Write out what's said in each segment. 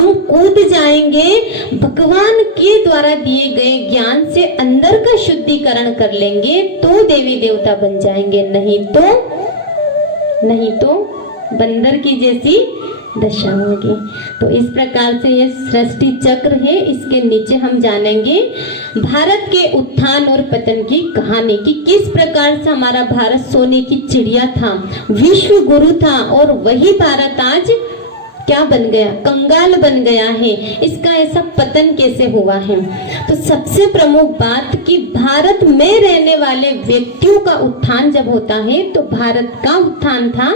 हम कूद जाएंगे, भगवान के द्वारा दिए गए ज्ञान से अंदर का शुद्धिकरण कर लेंगे तो देवी देवता बन जाएंगे, नहीं तो बंदर की जैसी दशा होगी। तो इस प्रकार से ये सृष्टि चक्र है। इसके नीचे हम जानेंगे भारत के उत्थान और पतन की कहानी की, किस प्रकार से हमारा भारत सोने की चिड़िया था, विश्व गुरु था, और वही भारत आज क्या बन गया, कंगाल बन गया है। इसका ऐसा पतन कैसे हुआ है? तो सबसे प्रमुख बात कि भारत में रहने वाले व्यक्तियों का उत्थान जब होता है तो भारत का उत्थान था,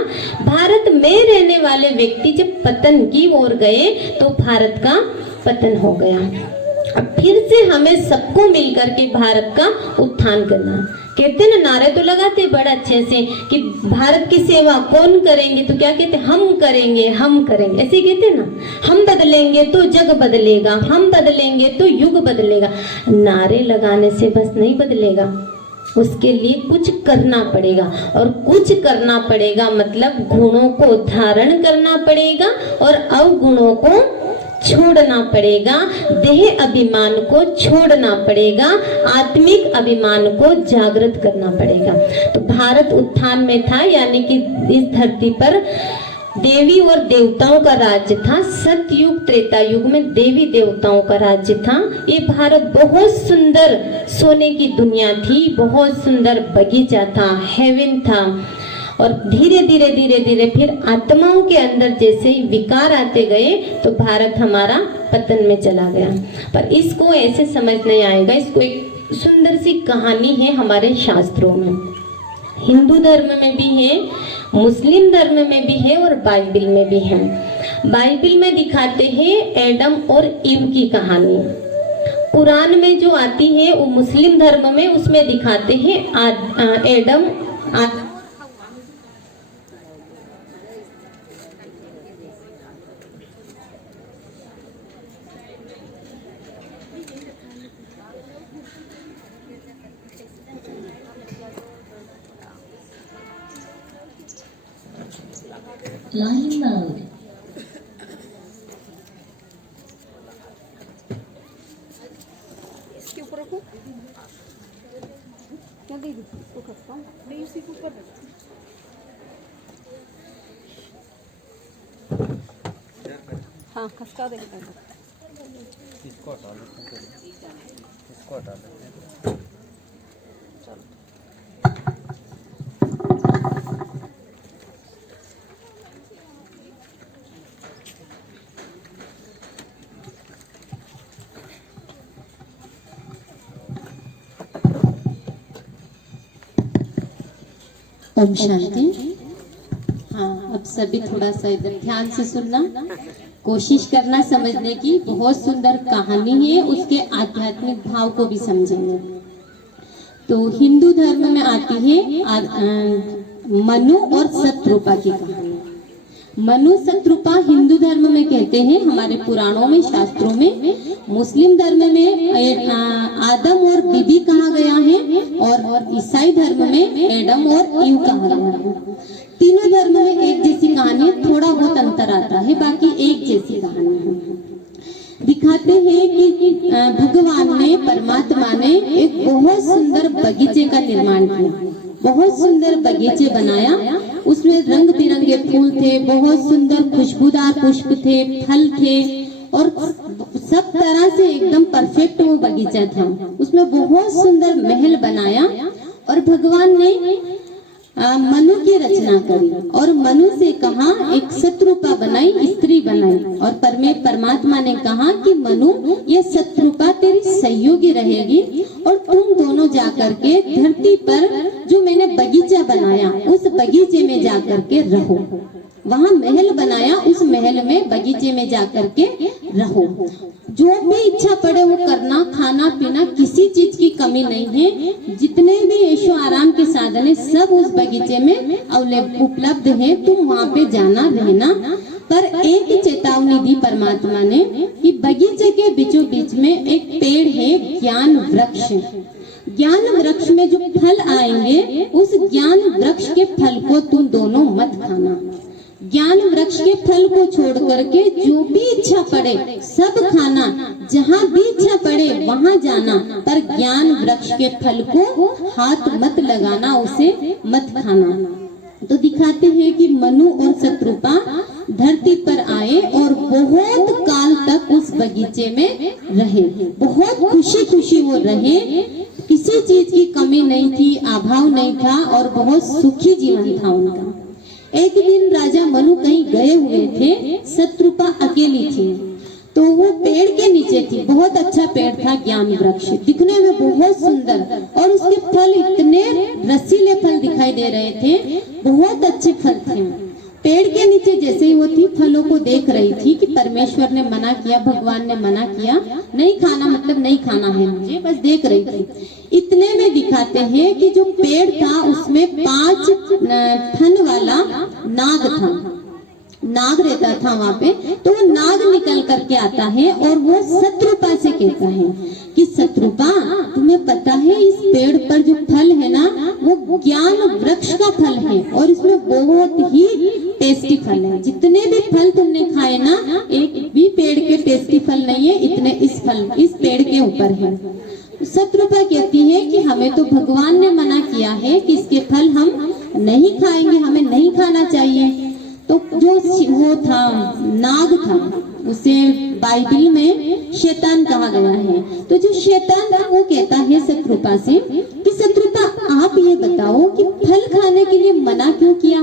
भारत में रहने वाले व्यक्ति जब पतन की ओर गए तो भारत का पतन हो गया। अब फिर से हमें सबको मिलकर के भारत का उत्थान करना। कहते ना, नारे तो लगाते बड़ा अच्छे से कि भारत की सेवा कौन करेंगे, तो क्या कहते, हम करेंगे, हम करेंगे, ऐसे कहते ना। हम बदलेंगे तो जग बदलेगा, हम बदलेंगे तो युग बदलेगा। नारे लगाने से बस नहीं बदलेगा, उसके लिए कुछ करना पड़ेगा, और कुछ करना पड़ेगा मतलब गुणों को धारण करना पड़ेगा और अवगुणों को छोड़ना पड़ेगा, देह अभिमान को छोड़ना पड़ेगा, आत्मिक अभिमान को जागृत करना पड़ेगा। तो भारत उत्थान में था, यानी कि इस धरती पर देवी और देवताओं का राज्य था। सतयुग त्रेता युग में देवी देवताओं का राज्य था। ये भारत बहुत सुंदर सोने की दुनिया थी, बहुत सुंदर बगीचा था, हेवन था। और धीरे धीरे धीरे धीरे फिर आत्माओं के अंदर जैसे ही विकार आते गए तो भारत हमारा पतन में चला गया। पर इसको ऐसे समझ नहीं आएगा, इसको एक सुंदर सी कहानी है हमारे शास्त्रों में, हिंदू धर्म में भी है, मुस्लिम धर्म में भी है और बाइबिल में भी है। बाइबिल में दिखाते हैं एडम और ईव की कहानी। कुरान में जो आती है वो मुस्लिम धर्म में, उसमें दिखाते हैं एडम Flying mode. इसके ऊपर रखो, क्या दे दूँ इसको, खसता हूँ नहीं, उसी के ऊपर हाँ खसका देंगे पहले। इसको हटा लेते हैं, इसको हटा लेते हैं। चलो ओम शांति। हाँ, अब सभी थोड़ा सा इधर ध्यान से सुनना, कोशिश करना समझने की। बहुत सुंदर कहानी है, उसके आध्यात्मिक भाव को भी समझेंगे। तो हिंदू धर्म में आती है मनु और सतरूपा की कहानी। मनु सतरूपा हिंदू धर्म में कहते हैं, हमारे पुराणों में, शास्त्रों में। मुस्लिम धर्म में आदम और बीबी कहा गया है, और ईसाई धर्म में एडम और ईव कहा गया है। तीनों धर्म में एक जैसी कहानी, थोड़ा बहुत अंतर आता है, बाकी एक जैसी कहानी है। दिखाते हैं कि भगवान ने, परमात्मा ने एक बहुत सुंदर बगीचे का निर्माण किया, बहुत सुंदर बगीचे बनाया। उसमें रंग बिरंगे फूल थे, बहुत सुंदर खुशबूदार पुष्प थे, फल थे, और सब तरह से एकदम परफेक्ट वो बगीचा था। उसमें बहुत सुंदर महल बनाया, और भगवान ने मनु की रचना करी, और मनु से कहा, एक सतरूपा बनाई, स्त्री बनाई, और परमात्मा ने कहा कि मनु, ये सतरूपा तेरी सहयोगी रहेगी, और तुम दोनों जाकर के धरती पर जो मैंने बगीचा बनाया उस बगीचे में जाकर के रहो। वहाँ महल बनाया, उस महल में, बगीचे में जाकर के रहो। जो भी इच्छा पड़े वो करना, खाना पीना, किसी चीज की कमी नहीं है। जितने भी ऐशो आराम के साधन है सब उस बगीचे में उपलब्ध है, तुम वहाँ पे जाना, रहना। पर एक चेतावनी दी परमात्मा ने कि बगीचे के बीचों बीच में एक पेड़ है, ज्ञान वृक्ष। ज्ञान वृक्ष में जो फल आएंगे, उस ज्ञान वृक्ष के फल को तुम दोनों मत खाना। ज्ञान वृक्ष के फल को छोड़ करके जो भी इच्छा पड़े सब खाना, जहाँ भी इच्छा पड़े वहाँ जाना, पर ज्ञान वृक्ष के फल को हाथ मत लगाना, उसे मत खाना। तो दिखाते हैं कि मनु और शत्रुपा धरती पर आए और बहुत काल तक उस बगीचे में रहे, बहुत खुशी खुशी वो रहे, किसी चीज की कमी नहीं थी, अभाव नहीं था और बहुत सुखी जीवन था उनका। एक दिन राजा मनु कहीं गए हुए थे, शत्रुपा अकेली थी, तो वो पेड़ के नीचे थी। बहुत अच्छा पेड़ था ज्ञान वृक्ष, दिखने में बहुत सुंदर, और उसके फल इतने रसीले फल दिखाई दे रहे थे, बहुत अच्छे फल थे। पेड़ के नीचे जैसे ही वो थी, फलों को देख रही थी कि परमेश्वर ने मना किया, भगवान ने मना किया, नहीं खाना, मतलब नहीं खाना है मुझे, बस देख रही थी। इतने में दिखाते हैं कि जो पेड़ था उसमें 5 फन वाला नाग था, नाग रहता था वहाँ पे। तो वो नाग निकल करके आता है और वो शत्रुपा से कहता है कि शत्रुपा, तुम्हें पता है इस पेड़ पर जो फल है ना, वो ज्ञान वृक्ष का फल है और इसमें बहुत ही टेस्टी फल है। जितने भी फल तुमने खाए ना, एक भी पेड़ के टेस्टी फल नहीं है, इतने इस पेड़ के ऊपर है। शत्रुपा कहती है कि हमें तो भगवान ने मना किया है कि इसके फल हम नहीं खाएंगे, हमें नहीं खाना चाहिए। तो जो वो था नाग था, उसे बाइबल में शैतान कहा गया है। तो जो शैतान था वो कहता है शत्रुपा से कि शत्रुपा, आप ये बताओ कि फल खाने के लिए मना क्यों किया।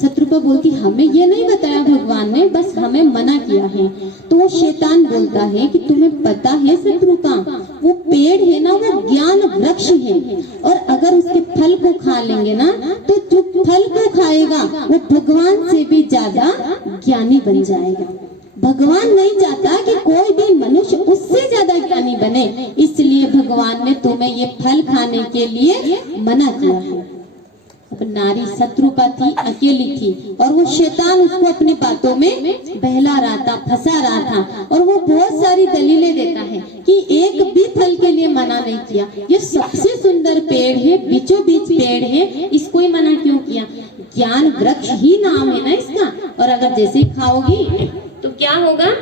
शत्रुपा बोलती, हमें ये नहीं बताया भगवान ने, बस हमें मना किया है। तो वो शैतान बोलता है कि तुम्हें पता है शत्रुपा, वो पेड़ है ना, वो ज्ञान वृक्ष है, और अगर उसके फल को खा लेंगे ना, तो जो फल को खाएगा वो भगवान से भी ज्यादा ज्ञानी बन जाएगा। भगवान नहीं चाहता कि कोई भी मनुष्य उससे ज्यादा ज्ञानी बने, इसलिए भगवान ने तुम्हें ये फल खाने के लिए मना किया है। नारी शत्रुपा थी, अकेली थी, और वो शैतान उसको अपनी बातों में बहला रहा था, फंसा रहा था, और वो बहुत सारी दलीलें देता है कि एक भी फल के लिए मना नहीं किया, ये सबसे सुंदर पेड़ है, बीचों बीच पेड़ है, इसको ही मना क्यों किया। ज्ञान वृक्ष ही नाम है ना इसका, और अगर जैसे ही खाओगी तो क्या होगा,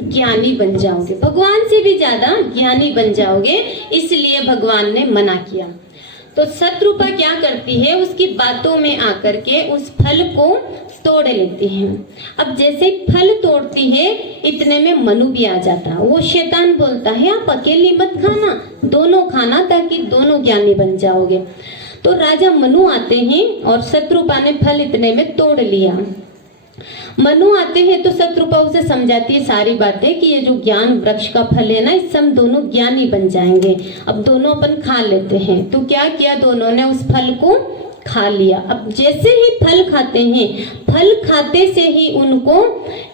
ज्ञानी बन जाओगे, भगवान से भी ज्यादा ज्ञानी बन जाओगे, इसलिए भगवान ने मना किया। तो शत्रुपा क्या करती है, उसकी बातों में आकर के उस फल को तोड़ लेती है। अब जैसे फल तोड़ती है, इतने में मनु भी आ जाता। वो शैतान बोलता है, आप अकेली मत खाना, दोनों खाना, ताकि दोनों ज्ञानी बन जाओगे। तो राजा मनु आते हैं और शत्रुपा ने फल इतने में तोड़ लिया। मनु आते हैं तो शत्रुपा उसे समझाती है सारी बातें कि ये जो ज्ञान वृक्ष का फल है ना, इससे हम दोनों ज्ञानी बन जाएंगे। अब दोनों अपन खा लेते हैं। तो क्या किया, दोनों ने उस फल को खा लिया। अब जैसे ही फल खाते हैं, फल खाते से ही उनको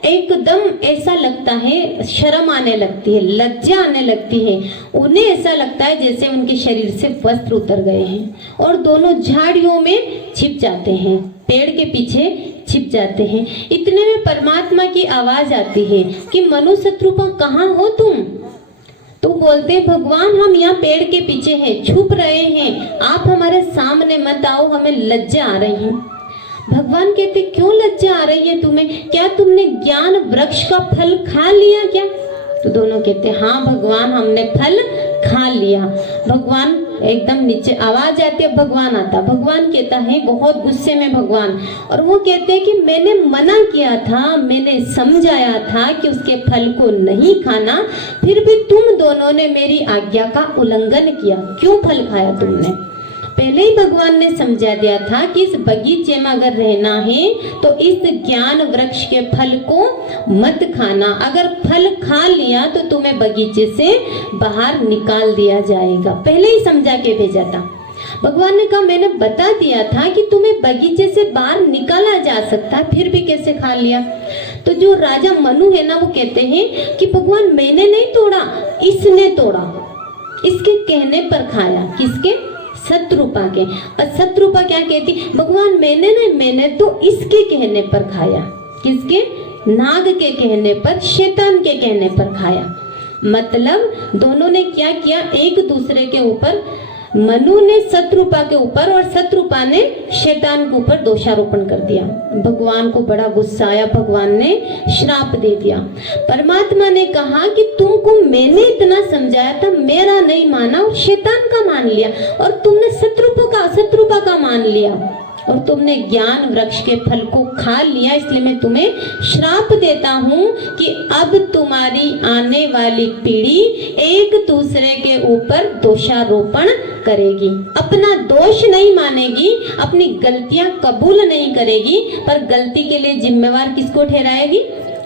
एकदम ऐसा लगता है, शर्म आने लगती है, लज्जा आने लगती है। उन्हें ऐसा लगता है जैसे उनके शरीर से वस्त्र उतर गए हैं, और दोनों झाड़ियों में छिप जाते हैं, पेड़ के पीछे छिप जाते हैं। इतने में परमात्मा की आवाज आती है कि मनु, शत्रुपा, कहाँ हो तुम। तो बोलते, भगवान हम यहाँ पेड़ के पीछे हैं, छुप रहे हैं, आप हमारे सामने मत आओ, हमें लज्जा आ रही है। भगवान कहते, क्यों लज्जा आ रही है तुम्हें, क्या तुमने ज्ञान वृक्ष का फल खा लिया क्या। तो दोनों कहते, हाँ भगवान, हमने फल खा लिया। भगवान एकदम नीचे आवाज आती है, भगवान आता। भगवान कहता है, बहुत गुस्से में भगवान, और वो कहते हैं कि मैंने मना किया था, मैंने समझाया था कि उसके फल को नहीं खाना, फिर भी तुम दोनों ने मेरी आज्ञा का उल्लंघन किया, क्यों फल खाया तुमने। पहले ही भगवान ने समझा दिया था कि इस बगीचे में अगर रहना है तो इस ज्ञान वृक्ष के फल को मत खाना, अगर फल खा लिया तो तुम्हें बगीचे से बाहर निकाल दिया जाएगा। पहले ही समझा के भेजा था। भगवान ने कहा, मैंने बता दिया था कि तुम्हें बगीचे से बाहर निकाला जा सकता है, फिर भी कैसे खा लिया। तो जो राजा मनु है ना, वो कहते हैं कि भगवान मैंने नहीं तोड़ा, इसने तोड़ा, इसके कहने पर खाया। किसके, शत्रुपा के। और शत्रुपा क्या कहती, भगवान मैंने नहीं, मैंने तो इसके कहने पर खाया। किसके, नाग के कहने पर, शैतान के कहने पर खाया। मतलब दोनों ने क्या किया, एक दूसरे के ऊपर मनु ने शत्रुपा के ऊपर और शत्रुपा ने शैतान के ऊपर दोषारोपण कर दिया। भगवान को बड़ा गुस्सा आया, भगवान ने श्राप दे दिया। परमात्मा ने कहा कि तुमको मैंने इतना समझाया था, मेरा नहीं माना और शैतान का मान लिया, और तुमने शत्रुपा का मान लिया, और तुमने ज्ञान वृक्ष के फल को खा लिया, इसलिए मैं तुम्हें श्राप देता हूँ कि अब तुम्हारी आने वाली पीढ़ी एक दूसरे के ऊपर दोषारोपण करेगी, अपना दोष नहीं मानेगी, अपनी गलतियां कबूल नहीं करेगी, पर गलती के लिए जिम्मेवार किसको ठहराएगी?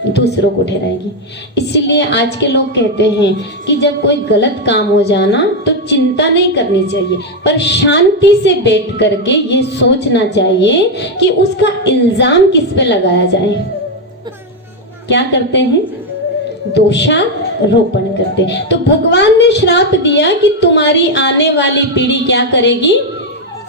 दूसरों को ठहराएगी। इसीलिए आज के लोग कहते हैं कि जब कोई गलत काम हो जाना तो चिंता नहीं करनी चाहिए, पर शांति से बैठ करके ये सोचना चाहिए कि उसका इल्जाम किस पे लगाया जाए। क्या करते हैं? दोषारोपण करते। तो भगवान ने श्राप दिया कि तुम्हारी आने वाली पीढ़ी क्या करेगी?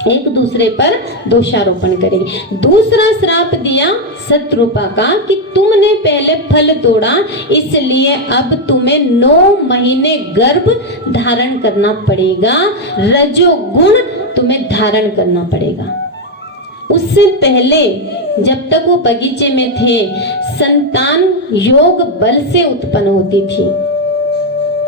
एक दूसरे पर दोषारोपण करेगी। दूसरा श्राप दिया शत्रुपा का कि तुमने पहले फल तोड़ा, इसलिए अब तुम्हें 9 महीने गर्भ धारण करना पड़ेगा, रजोगुण तुम्हें धारण करना पड़ेगा। उससे पहले जब तक वो बगीचे में थे, संतान योग बल से उत्पन्न होती थी।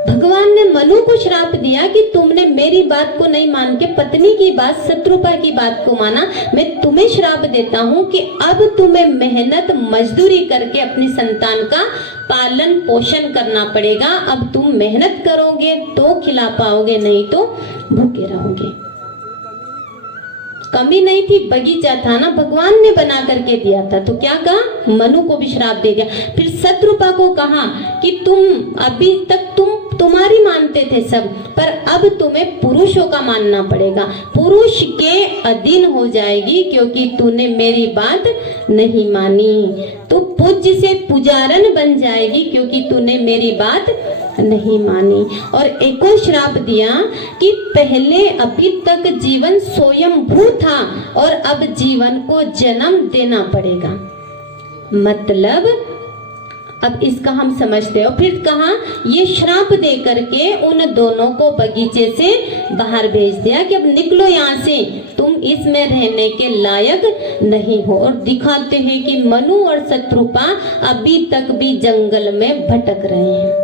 भगवान ने मनु को श्राप दिया कि तुमने मेरी बात को नहीं मान के पत्नी की बात, शत्रुपा की बात को माना। मैं तुम्हें श्राप देता हूँ कि अब तुम्हें मेहनत मजदूरी करके अपनी संतान का पालन पोषण करना पड़ेगा। अब तुम मेहनत करोगे तो खिला पाओगे, नहीं तो भूखे रहोगे। कमी नहीं थी, बगीचा था ना, भगवान ने बना करके दिया था। तो क्या कहा? मनु को भी श्राप दे दिया। फिर शत्रुपा को कहा कि तुम अभी तक तुम्हारी मानते थे सब, पर अब तुम्हें पुरुषों का मानना पड़ेगा, पुरुष के अधीन हो जाएगी, क्योंकि तूने मेरी बात नहीं मानी। तो पूज्य से पुजारन बन जाएगी, क्योंकि तूने मेरी बात नहीं मानी। और एक और श्राप दिया कि पहले अभी तक जीवन स्वयंभू था और अब जीवन को जन्म देना पड़ेगा। मतलब अब इसका हम समझते हैं। और फिर कहा, ये श्राप दे करके उन दोनों को बगीचे से बाहर भेज दिया कि अब निकलो यहाँ से, तुम इसमें रहने के लायक नहीं हो। और दिखाते हैं कि मनु और शत्रुपा अभी तक भी जंगल में भटक रहे हैं।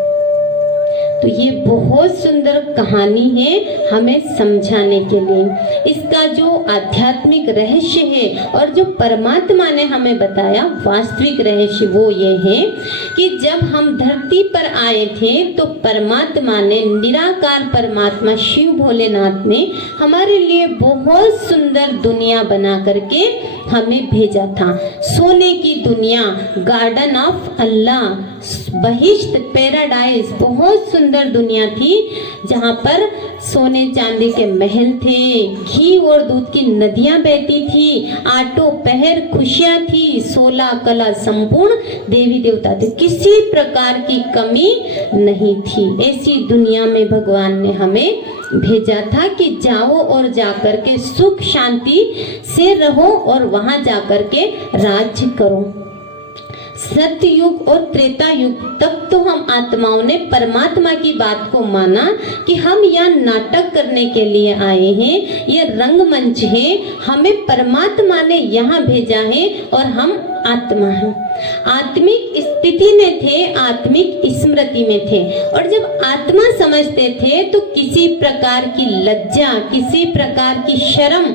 तो ये बहुत सुंदर कहानी है हमें समझाने के लिए। इसका जो आध्यात्मिक रहस्य है और जो परमात्मा ने हमें बताया वास्तविक रहस्य, वो ये है कि जब हम धरती पर आए थे तो परमात्मा ने, निराकार परमात्मा शिव भोलेनाथ ने हमारे लिए बहुत सुंदर दुनिया बना करके हमें भेजा था। सोने की दुनिया, गार्डन ऑफ अल्लाह, बहिश्त, पैराडाइज, बहुत सुंदर दुनिया थी, जहाँ पर सोने चांदी के महल थे, घी और दूध की नदियां बहती थी, आठों पहर खुशियां थी, 16 कला संपूर्ण देवी देवता थे, किसी प्रकार की कमी नहीं थी। ऐसी दुनिया में भगवान ने हमें भेजा था कि जाओ और जाकर के सुख शांति से रहो और वहां जाकर के राज्य करो। सतयुग और त्रेता युग तक तो हम आत्माओं ने परमात्मा की बात को माना कि हम यहाँ नाटक करने के लिए आए हैं, ये रंगमंच है, हमें परमात्मा ने यहाँ भेजा है और हम आत्मा हैं। आत्मिक स्थिति में थे, आत्मिक स्मृति में थे, और जब आत्मा समझते थे तो किसी प्रकार की लज्जा, किसी प्रकार की शर्म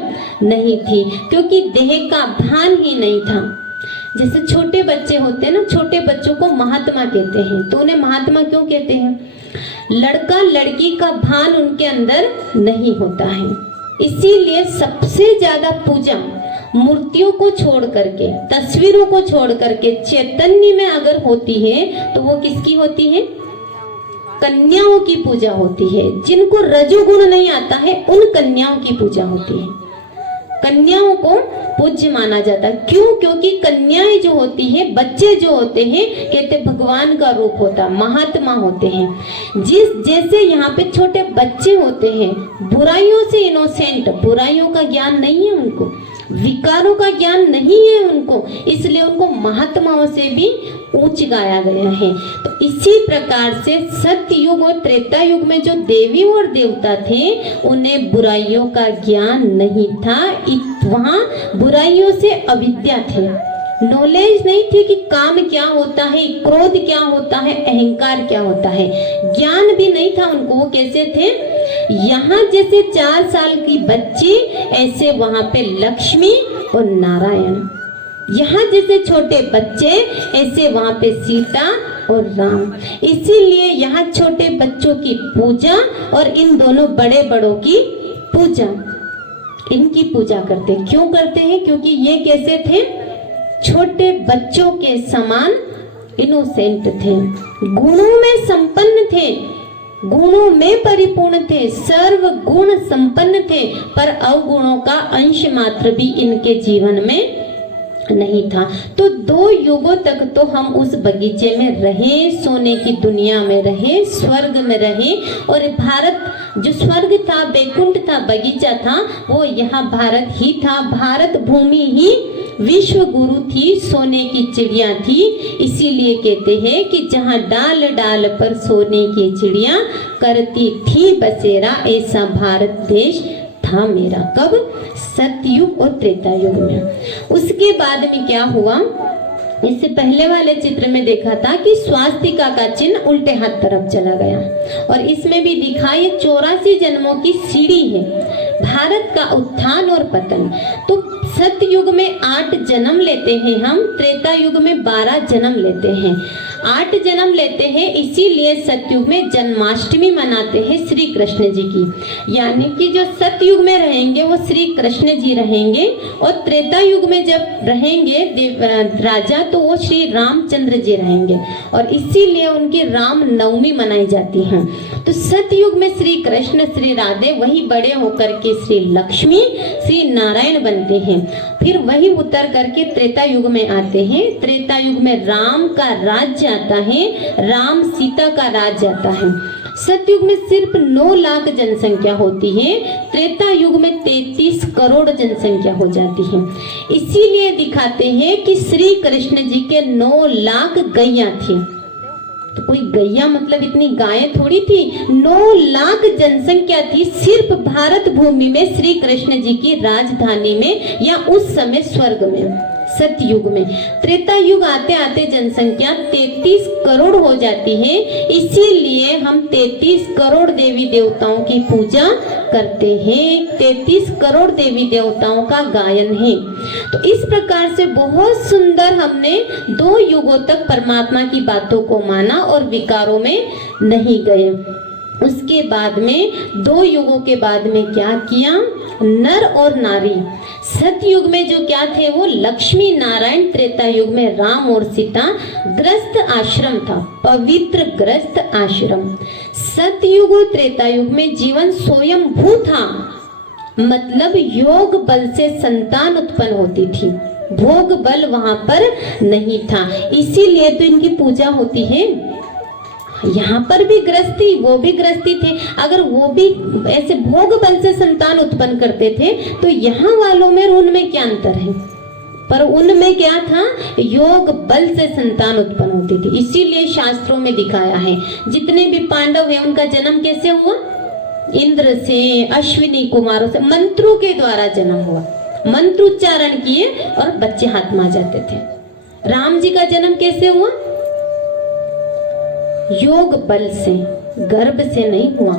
नहीं थी, क्योंकि देह का भान ही नहीं था। जैसे छोटे बच्चे होते हैं ना, छोटे बच्चों को महात्मा कहते हैं। तो उन्हें महात्मा क्यों कहते हैं? लड़का लड़की का भान उनके अंदर नहीं होता है। इसीलिए सबसे ज्यादा पूजा मूर्तियों को छोड़ करके, तस्वीरों को छोड़ करके चैतन्य में अगर होती है तो वो किसकी होती है? कन्याओं की पूजा होती है। जिनको रजोगुण नहीं आता है उन कन्याओं की पूजा होती है। कन्याओं को पूज्य माना जाता है। क्यों? क्योंकि कन्याएं जो होती है, बच्चे जो होते हैं, कहते भगवान का रूप होता, महात्मा होते हैं। जैसे यहाँ पे छोटे बच्चे होते हैं, बुराइयों से इनोसेंट, बुराइयों का ज्ञान नहीं है उनको, विकारों का ज्ञान नहीं है उनको, इसलिए उनको महात्माओं से भी ऊंच गाया गया है। तो इसी प्रकार से सत्य युग और त्रेता युग में जो देवी और देवता थे उन्हें बुराइयों का ज्ञान नहीं था। वहां बुराइयों से अविद्या थे, नॉलेज नहीं थी कि काम क्या होता है, क्रोध क्या होता है, अहंकार क्या होता है, ज्ञान भी नहीं था उनको। वो कैसे थे, यहाँ जैसे 4 साल की बच्ची ऐसे वहां पे लक्ष्मी और नारायण, यहाँ जैसे छोटे बच्चे ऐसे वहां पे सीता और राम। इसीलिए यहाँ छोटे बच्चों की पूजा और इन दोनों बड़े बड़ों की पूजा, इनकी पूजा करते हैं। क्यों करते हैं, क्योंकि ये कैसे थे, छोटे बच्चों के समान इनोसेंट थे, गुणों में संपन्न थे, गुणों में परिपूर्ण थे, सर्व गुण संपन्न थे, पर अवगुणों का अंश मात्र भी इनके जीवन में नहीं था। तो 2 युगों तक तो हम उस बगीचे में रहे, सोने की दुनिया में रहे, स्वर्ग में रहे। और भारत जो स्वर्ग था, बैकुंठ था, बगीचा था, वो यहाँ भारत ही था। भारत भूमि ही विश्व गुरु थी, सोने की चिड़िया थी। इसीलिए कहते हैं कि जहाँ डाल डाल पर सोने की चिड़िया करती थी बसेरा, ऐसा भारत देश था मेरा। कब, सतयुग और त्रेता युग में। उसके बाद में क्या हुआ, इससे पहले वाले चित्र में देखा था कि स्वास्तिका का चिन्ह उल्टे हाथ तरफ चला गया, और इसमें भी दिखा ये 84 जन्मों की सीढ़ी है, भारत का उत्थान और पतन। तो सतयुग में 8 जन्म लेते हैं हम, त्रेता युग में 12 जन्म लेते हैं। 8 जन्म लेते हैं, इसीलिए सतयुग में जन्माष्टमी मनाते हैं श्री कृष्ण जी की। यानी कि जो सतयुग में रहेंगे वो श्री कृष्ण जी रहेंगे, और त्रेता युग में जब रहेंगे राजा तो वो श्री रामचंद्र जी रहेंगे, और इसीलिए उनकी राम नवमी मनाई जाती है। तो सतयुग में श्री कृष्ण श्री राधे वही बड़े होकर के श्री लक्ष्मी श्री नारायण बनते हैं। फिर वही उतर करके त्रेता युग में आते हैं। त्रेता युग में राम का राज्य आता है, राम सीता का राज्य आता है। सतयुग में सिर्फ 9 लाख जनसंख्या होती है, त्रेता युग में 33 करोड़ जनसंख्या हो जाती है। इसीलिए दिखाते हैं कि श्री कृष्ण जी के 9 लाख गैया थी। तो कोई गैया मतलब इतनी गायें थोड़ी थी, 9 लाख जनसंख्या थी सिर्फ भारत भूमि में श्री कृष्ण जी की राजधानी में, या उस समय स्वर्ग में, सतयुग में। त्रेता युग आते आते जनसंख्या 33 करोड़ हो जाती है। इसीलिए हम 33 करोड़ देवी देवताओं की पूजा करते हैं, 33 करोड़ देवी देवताओं का गायन है। तो इस प्रकार से बहुत सुंदर हमने 2 युगों तक परमात्मा की बातों को माना और विकारों में नहीं गए। उसके बाद में 2 युगों के बाद में क्या किया, नर और नारी। सतयुग में जो क्या थे वो लक्ष्मी नारायण, त्रेता युग में राम और सीता। ग्रस्त आश्रम था, पवित्र ग्रस्त आश्रम। सतयुग और त्रेता युग में जीवन स्वयंभू था, मतलब योग बल से संतान उत्पन्न होती थी, भोग बल वहां पर नहीं था। इसीलिए तो इनकी पूजा होती है। यहाँ पर भी गृहस्थी, वो भी गृहस्थी थे, अगर वो भी ऐसे भोग बल से संतान उत्पन्न करते थे तो यहाँ वालों में और उनमें क्या अंतर है, पर उनमें क्या था, योग बल से संतान उत्पन्न होती थी। इसीलिए शास्त्रों में दिखाया है जितने भी पांडव हैं उनका जन्म कैसे हुआ, इंद्र से, अश्विनी कुमारों से, मंत्रों के द्वारा जन्म हुआ, मंत्र उच्चारण किए और बच्चे हाथ में आ जाते थे। राम जी का जन्म कैसे हुआ, योग बल से, गर्भ से नहीं हुआ।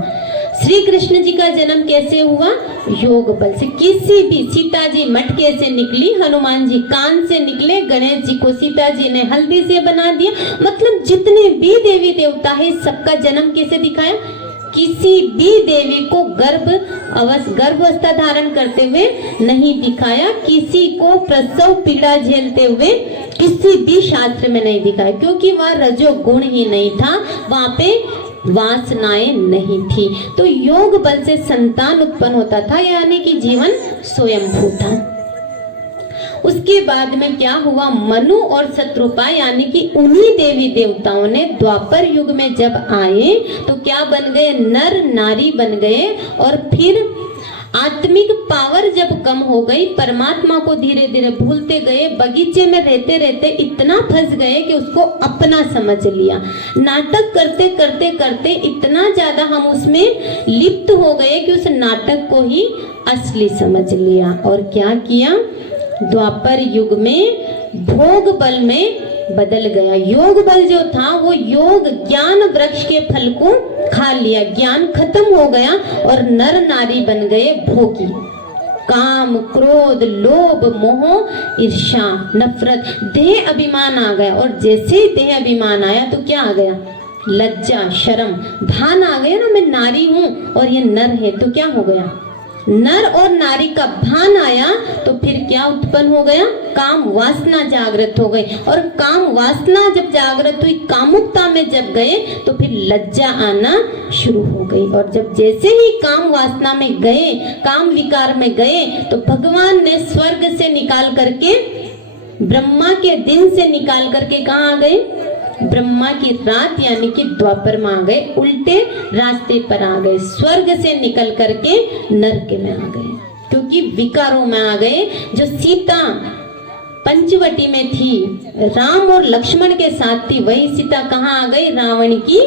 श्री कृष्ण जी का जन्म कैसे हुआ, योग बल से। किसी भी, सीता जी मटके से निकली, हनुमान जी कान से निकले, गणेश जी को सीता जी ने हल्दी से बना दिया। मतलब जितने भी देवी देवता है सबका जन्म कैसे दिखाया, किसी भी देवी को गर्भावस्था धारण करते हुए नहीं दिखाया, किसी को प्रसव पीड़ा झेलते हुए किसी भी शास्त्र में नहीं दिखाया, क्योंकि वह रजोगुण ही नहीं था, वहां पे वासनाएं नहीं थी। तो योग बल से संतान उत्पन्न होता था, यानी कि जीवन स्वयंभू था। उसके बाद में क्या हुआ, मनु और शत्रुपा, यानी कि उन्हीं देवी देवताओं ने द्वापर युग में जब आए तो क्या बन गए, नर नारी बन गए। और फिर आत्मिक पावर जब कम हो गई, परमात्मा को धीरे धीरे भूलते गए, बगीचे में रहते रहते इतना फंस गए कि उसको अपना समझ लिया। नाटक करते करते करते इतना ज्यादा हम उसमें लिप्त हो गए कि उस नाटक को ही असली समझ लिया। और क्या किया, द्वापर युग में भोग बल में बदल गया। योग बल जो था वो योग ज्ञान वृक्ष के फल को खा लिया, ज्ञान खत्म हो गया और नर नारी बन गए भोगी। काम, क्रोध, लोभ, मोह, ईर्ष्या, नफरत, देह अभिमान आ गया। और जैसे ही देह अभिमान आया तो क्या आ गया, लज्जा, शर्म, भान आ गया ना, मैं नारी हूं और ये नर है, तो क्या हो गया, नर और नारी का भान आया। तो फिर क्या उत्पन्न हो गया, काम वासना जागृत हो गई। और काम वासना जब जागृत हुई, कामुकता में जब गए तो फिर लज्जा आना शुरू हो गई। और जब जैसे ही काम वासना में गए, काम विकार में गए, तो भगवान ने स्वर्ग से निकाल करके, ब्रह्मा के दिन से निकाल करके कहाँ आ गए, ब्रह्मा की रात यानी कि द्वापर में आ गए, उल्टे रास्ते पर आ गए, स्वर्ग से निकल करके नरक में आ गए, क्योंकि विकारों में आ गए। जो सीता पंचवटी में थी, राम और लक्ष्मण के साथ थी, वही सीता कहाँ आ गई, रावण की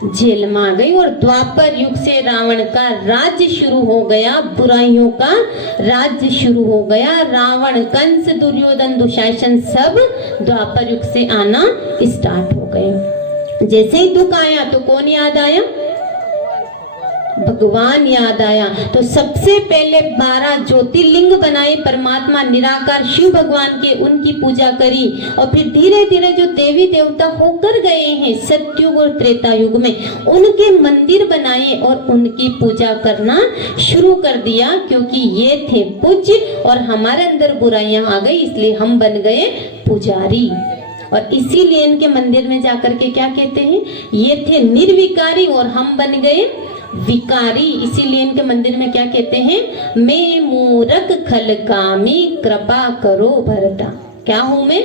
जेल में आ गई। और द्वापर युग से रावण का राज्य शुरू हो गया, बुराइयों का राज्य शुरू हो गया। रावण, कंस, दुर्योधन, दुशासन सब द्वापर युग से आना स्टार्ट हो गए। जैसे ही दुख आया तो कौन याद आया, भगवान याद आया। तो सबसे पहले 12 ज्योतिर्लिंग बनाए परमात्मा निराकार शिव भगवान के, उनकी पूजा करी। और फिर धीरे धीरे जो देवी देवता होकर गए हैं सतयुग और त्रेता युग में, उनके मंदिर बनाए और उनकी पूजा करना शुरू कर दिया, क्योंकि ये थे पूज्य और हमारे अंदर बुराइयां आ गई, इसलिए हम बन गए पुजारी। और इसीलिए इनके मंदिर में जाकर के क्या कहते हैं, ये थे निर्विकारी और हम बन गए विकारी। इसीलिए इनके मंदिर में क्या कहते हैं, मैं मूरख खल कामी कृपा करो भरता। क्या हूं मैं,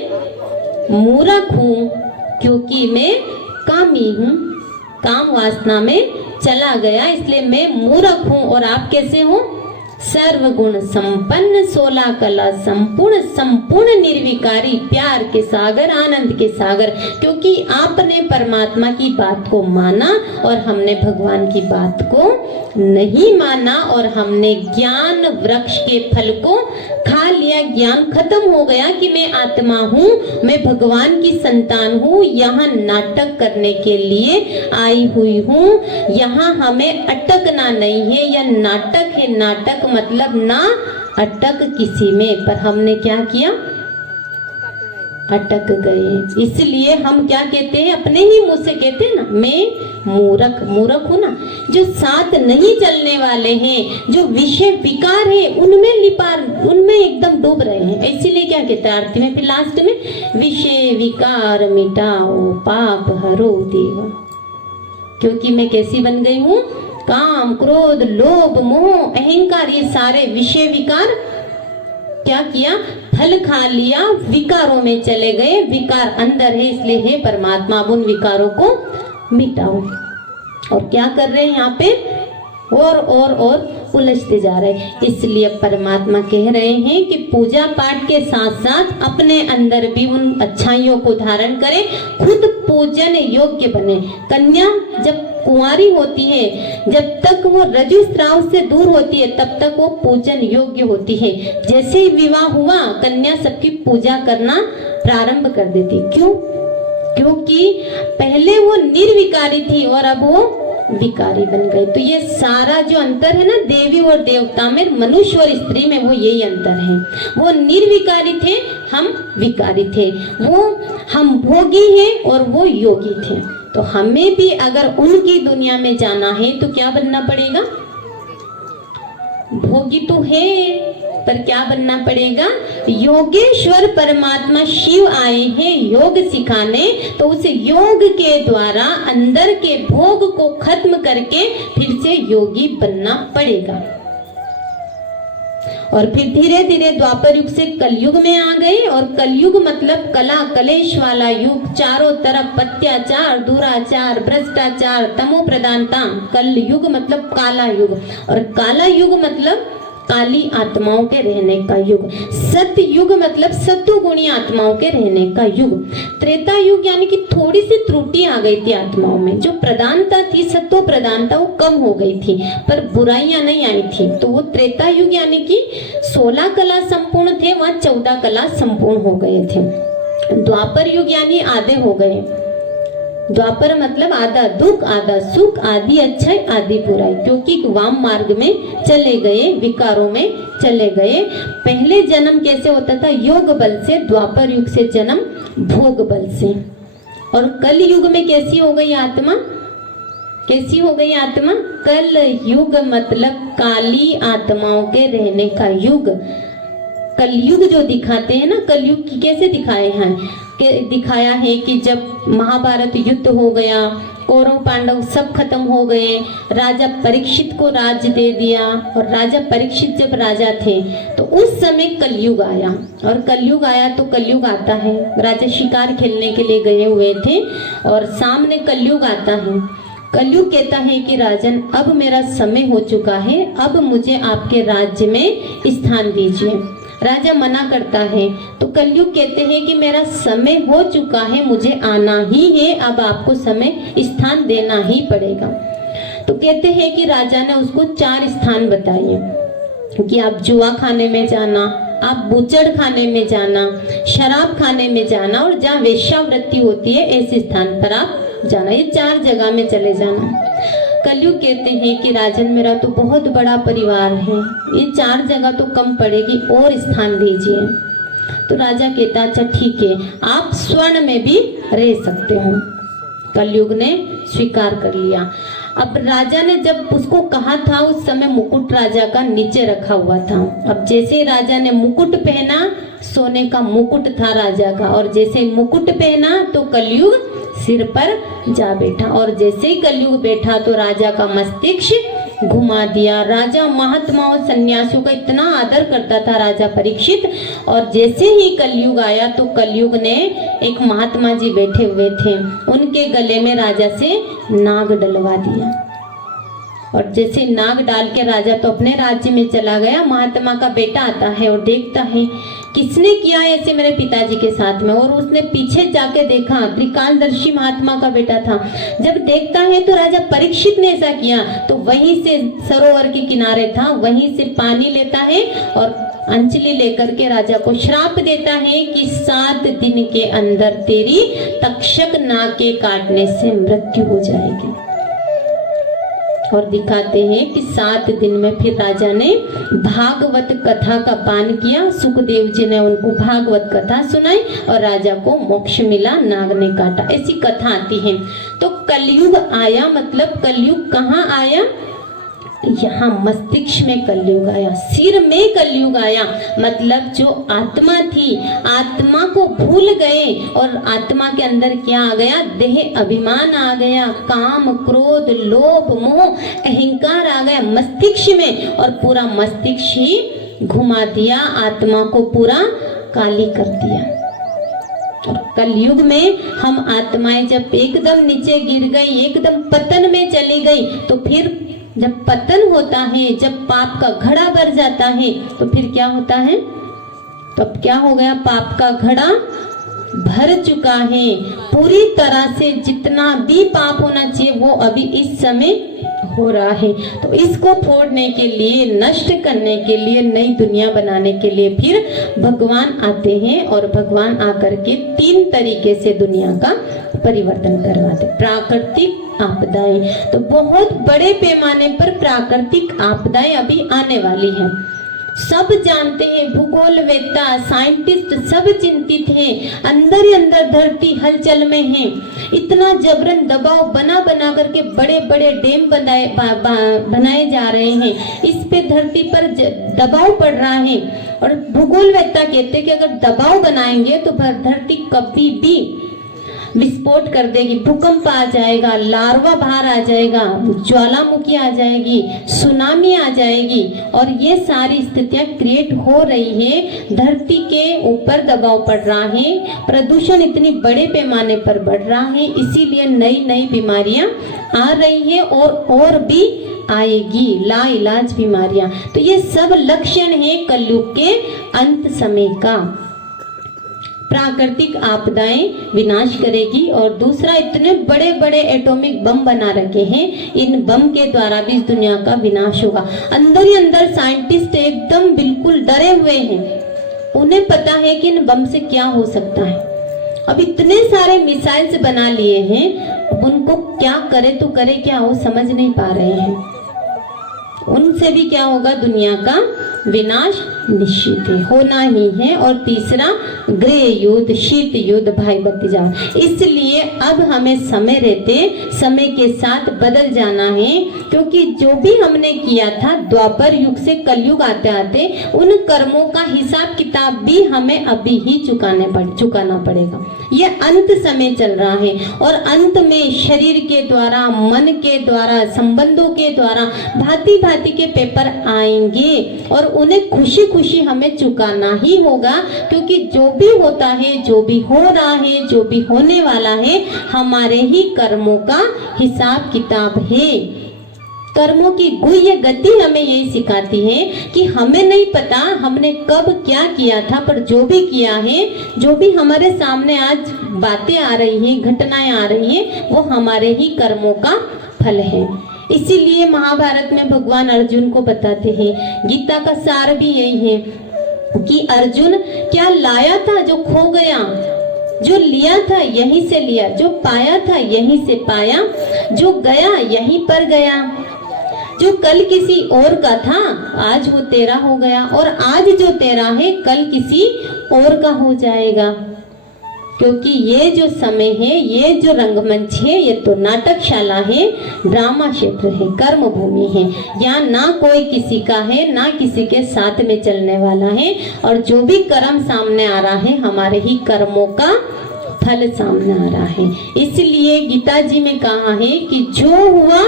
मूरख हूं क्योंकि मैं कामी हूं, काम वासना में चला गया, इसलिए मैं मूरख हूं। और आप कैसे हो, सर्वगुण संपन्न, 16 कला संपूर्ण, संपूर्ण निर्विकारी, प्यार के सागर, आनंद के सागर। क्योंकि आपने परमात्मा की बात को माना और हमने भगवान की बात को नहीं माना, और हमने ज्ञान वृक्ष के फल को खा लिया। ज्ञान खत्म हो गया कि मैं आत्मा हूँ, मैं भगवान की संतान हूँ, यहाँ नाटक करने के लिए आई हुई हूँ, यहाँ हमें अटकना नहीं है। यह नाटक है, नाटक मतलब ना अटक किसी में, पर हमने क्या किया, अटक गए। इसलिए हम क्या कहते हैं, अपने ही मुंह से कहते हैं ना, मैं मूर्ख, मूर्ख हूं ना। जो साथ नहीं चलने वाले हैं, जो विषय विकार है, उनमें एकदम डूब रहे हैं। इसीलिए क्या कहते हैं आरती में फिर लास्ट में, विषय विकार मिटाओ पाप हरो देवा। क्योंकि मैं कैसी बन गई हूँ, काम, क्रोध, लोभ, मोह, अहंकार, ये सारे विषय विकार क्या किया, फल खा लिया, विकारों में चले गए। विकार अंदर है, इसलिए हे परमात्मा अब उन विकारों को मिटाओ। और क्या कर रहे हैं यहाँ पे, और उलझते जा रहे हैं। इसलिए परमात्मा कह रहे हैं कि पूजा पाठ के साथ साथ अपने अंदर भी उन अच्छाइयों को धारण करें, खुद पूजन योग्य बने। कन्या जब कुंवारी होती है, जब तक वो रजस्राव से दूर होती है, तब तक वो पूजन योग्य होती है। जैसे ही विवाह हुआ, कन्या सबकी पूजा करना प्रारंभ कर देती। क्यों? क्योंकि पहले वो निर्विकारी थी और अब वो विकारी बन गए। तो ये सारा जो अंतर है ना देवी और देवता में, मनुष्य और स्त्री में, वो यही अंतर है। वो निर्विकारी थे, हम विकारी थे। वो हम भोगी हैं और वो योगी थे। तो हमें भी अगर उनकी दुनिया में जाना है तो क्या बनना पड़ेगा, भोगी तो है पर क्या बनना पड़ेगा, योगेश्वर परमात्मा शिव आए हैं योग सिखाने। तो उस योग के द्वारा अंदर के भोग को खत्म करके फिर से योगी बनना पड़ेगा। और फिर धीरे धीरे द्वापर युग से कलयुग में आ गए, और कलयुग मतलब कला कलेश वाला युग, चारों तरफ अत्याचार, दुराचार, भ्रष्टाचार, तमो प्रधानता। कलयुग मतलब काला युग, और काला युग मतलब काली आत्माओं के रहने का युग। सत्य युग मतलब सत्वगुणी आत्माओं के रहने का युग। त्रेता युग यानी कि थोड़ी सी त्रुटि आ गई थी आत्माओं में, जो प्रधानता थी, सत्व प्रधानता वो कम हो गई थी, पर बुराइयां नहीं आई थी। तो वो त्रेता युग यानी कि 16 कला संपूर्ण थे, वहां 14 कला संपूर्ण हो गए थे। द्वापर युग यानी आधे हो गए। द्वापर मतलब आधा दुख, आधा सुख, आधी अच्छाई, आधी बुराई, क्योंकि वाम मार्ग में चले गए, विकारों में चले गए। पहले जन्म कैसे होता था? योग बल से। द्वापर युग से जन्म भोग बल से। और कल युग में कैसी हो गई आत्मा? कैसी हो गई आत्मा? कल युग मतलब काली आत्माओं के रहने का युग। कलयुग जो दिखाते हैं ना, कलयुग की कैसे दिखाए हैं कि दिखाया है कि जब महाभारत युद्ध हो गया, कौरव पांडव सब खत्म हो गए, राजा परीक्षित को राज्य दे दिया, और राजा परीक्षित जब राजा थे तो उस समय कलयुग आया। और कलयुग आया तो कलयुग आता है, राजा शिकार खेलने के लिए गए हुए थे और सामने कलयुग आता है। कलयुग कहता है कि राजन अब मेरा समय हो चुका है, अब मुझे आपके राज्य में स्थान दीजिए। राजा मना करता है तो कलयुग कहते हैं कि मेरा समय हो चुका है, मुझे आना ही है, अब आपको समय स्थान देना ही पड़ेगा। तो कहते हैं कि राजा ने उसको 4 स्थान बताए कि आप जुआ खाने में जाना, आप बुचड़ खाने में जाना, शराब खाने में जाना, और जहाँ वेश्यावृत्ति होती है ऐसे स्थान पर आप जाना। ये 4 जगह में चले जाना। कलयुग कहते हैं कि राजन मेरा तो बहुत बड़ा परिवार है, ये 4 जगह तो कम पड़ेगी, और स्थान दीजिए। तो राजा कहता अच्छा ठीक है, आप स्वर्ण में भी रह सकते हो। कलयुग ने स्वीकार कर लिया। अब राजा ने जब उसको कहा था, उस समय मुकुट राजा का नीचे रखा हुआ था। अब जैसे राजा ने मुकुट पहना, सोने का मुकुट था राजा का, और जैसे मुकुट पहना तो कलयुग सिर पर जा बैठा, और जैसे ही कलयुग बैठा तो राजा का मस्तिष्क घुमा दिया। राजा महात्माओं सन्यासियों का इतना आदर करता था राजा परीक्षित, और जैसे ही कलयुग आया तो कलयुग ने, एक महात्मा जी बैठे हुए थे, उनके गले में राजा से नाग डलवा दिया। और जैसे नाग डाल के राजा तो अपने राज्य में चला गया। महात्मा का बेटा आता है और देखता है किसने किया ऐसे मेरे पिताजी के साथ में, और उसने पीछे जाके देखा, त्रिकालदर्शी महात्मा का बेटा था। जब देखता है तो राजा परीक्षित ने ऐसा किया, तो वहीं से सरोवर के किनारे था, वहीं से पानी लेता है और अंजलि लेकर के राजा को श्राप देता है कि 7 दिन के अंदर तेरी तक्षक नाग के काटने से मृत्यु हो जाएगी। और दिखाते हैं कि 7 दिन में फिर राजा ने भागवत कथा का पान किया। सुखदेव जी ने उनको भागवत कथा सुनाई और राजा को मोक्ष मिला, नाग ने काटा। ऐसी कथा आती है। तो कलयुग आया मतलब कलयुग कहाँ आया? यहाँ मस्तिष्क में कलयुग आया, सिर में कलयुग आया। मतलब जो आत्मा थी, आत्मा को भूल गए, और आत्मा के अंदर क्या आ गया? देह अभिमान आ गया, काम क्रोध लोभ मोह अहंकार आ गया मस्तिष्क में, और पूरा मस्तिष्क ही घुमा दिया, आत्मा को पूरा काली कर दिया। और कलयुग में हम आत्माएं जब एकदम नीचे गिर गई, एकदम पतन में चली गई, तो फिर जब पतन होता है, जब पाप का घड़ा भर जाता है, तो फिर क्या होता है? तो अब क्या हो गया? पाप का घड़ा भर चुका है पूरी तरह से। जितना भी पाप होना चाहिए वो अभी इस समय हो रहा है। तो इसको फोड़ने के लिए, नष्ट करने के लिए, नई दुनिया बनाने के लिए फिर भगवान आते हैं, और भगवान आकर के 3 तरीके से दुनिया का परिवर्तन करवाते। प्राकृतिक आपदाएं, तो बहुत बड़े पैमाने पर प्राकृतिक आपदाएं अभी आने वाली हैं। सब जानते हैं, भूगोलवेत्ता साइंटिस्ट सब चिंतित हैं। अंदर ही अंदर धरती हलचल में है। इतना जबरन दबाव बना बना करके बड़े बड़े डैम बनाए जा रहे हैं। इस पे धरती पर दबाव पड़ रहा है, और भूगोलवेत्ता कहते हैं कि अगर दबाव बनाएंगे तो धरती कभी भी विस्फोट कर देगी, भूकंप आ जाएगा, लार्वा बाहर आ जाएगा, ज्वालामुखी आ जाएगी, सुनामी आ जाएगी, और ये सारी स्थितियां क्रिएट हो रही है। धरती के ऊपर दबाव पड़ रहा है, प्रदूषण इतनी बड़े पैमाने पर बढ़ रहा है, इसीलिए नई नई बीमारियां आ रही है और भी आएगी, लाइलाज बीमारियां। तो ये सब लक्षण है कलयुग के अंत समय का। प्राकृतिक आपदाएं विनाश करेगी, और दूसरा इतने बड़े बड़े एटॉमिक बम बना रखे हैं, इन बम के द्वारा भी इस दुनिया का विनाश होगा। अंदर ही अंदर साइंटिस्ट एकदम बिल्कुल डरे हुए हैं, उन्हें पता है कि इन बम से क्या हो सकता है। अब इतने सारे मिसाइल्स बना लिए हैं, अब उनको क्या करे तो करे क्या, वो समझ नहीं पा रहे हैं। उनसे भी क्या होगा, दुनिया का विनाश निश्चित है, होना ही है। और तीसरा गृह युद्ध, शीत युद्ध, भाई भतीजा। इसलिए अब हमें समय रहते समय के साथ बदल जाना है, क्योंकि जो भी हमने किया था द्वापर युग से कलयुग आते आते, उन कर्मों का हिसाब किताब भी हमें अभी ही चुकाना पड़ेगा। ये अंत समय चल रहा है, और अंत में शरीर के द्वारा, मन के द्वारा, संबंधों के द्वारा भांति भांति के पेपर आएंगे, और उन्हें खुशी खुशी हमें चुकाना ही होगा, क्योंकि जो भी होता है, जो भी हो रहा है, जो भी होने वाला है, हमारे ही कर्मों का हिसाब किताब है। कर्मों की गुह्य गति हमें यही सिखाती है कि हमें नहीं पता हमने कब क्या किया था, पर जो भी किया है, जो भी हमारे सामने आज बातें आ रही हैं, घटनाएं आ रही हैं, वो हमारे ही कर्मों का फल है। इसीलिए महाभारत में भगवान अर्जुन को बताते हैं, गीता का सार भी यही है कि अर्जुन क्या लाया था जो खो गया, जो लिया था यहीं से लिया, जो पाया था यहीं से पाया, जो गया यहीं पर गया, जो कल किसी और का था आज वो तेरा हो गया, और आज जो तेरा है कल किसी और का हो जाएगा। क्योंकि ये जो समय है, ये जो रंगमंच है, ये तो नाटकशाला है, ड्रामा क्षेत्र है, कर्म भूमि है। यहाँ ना कोई किसी का है, ना किसी के साथ में चलने वाला है, और जो भी कर्म सामने आ रहा है, हमारे ही कर्मों का फल सामने आ रहा है। इसलिए गीता जी में कहा है कि जो हुआ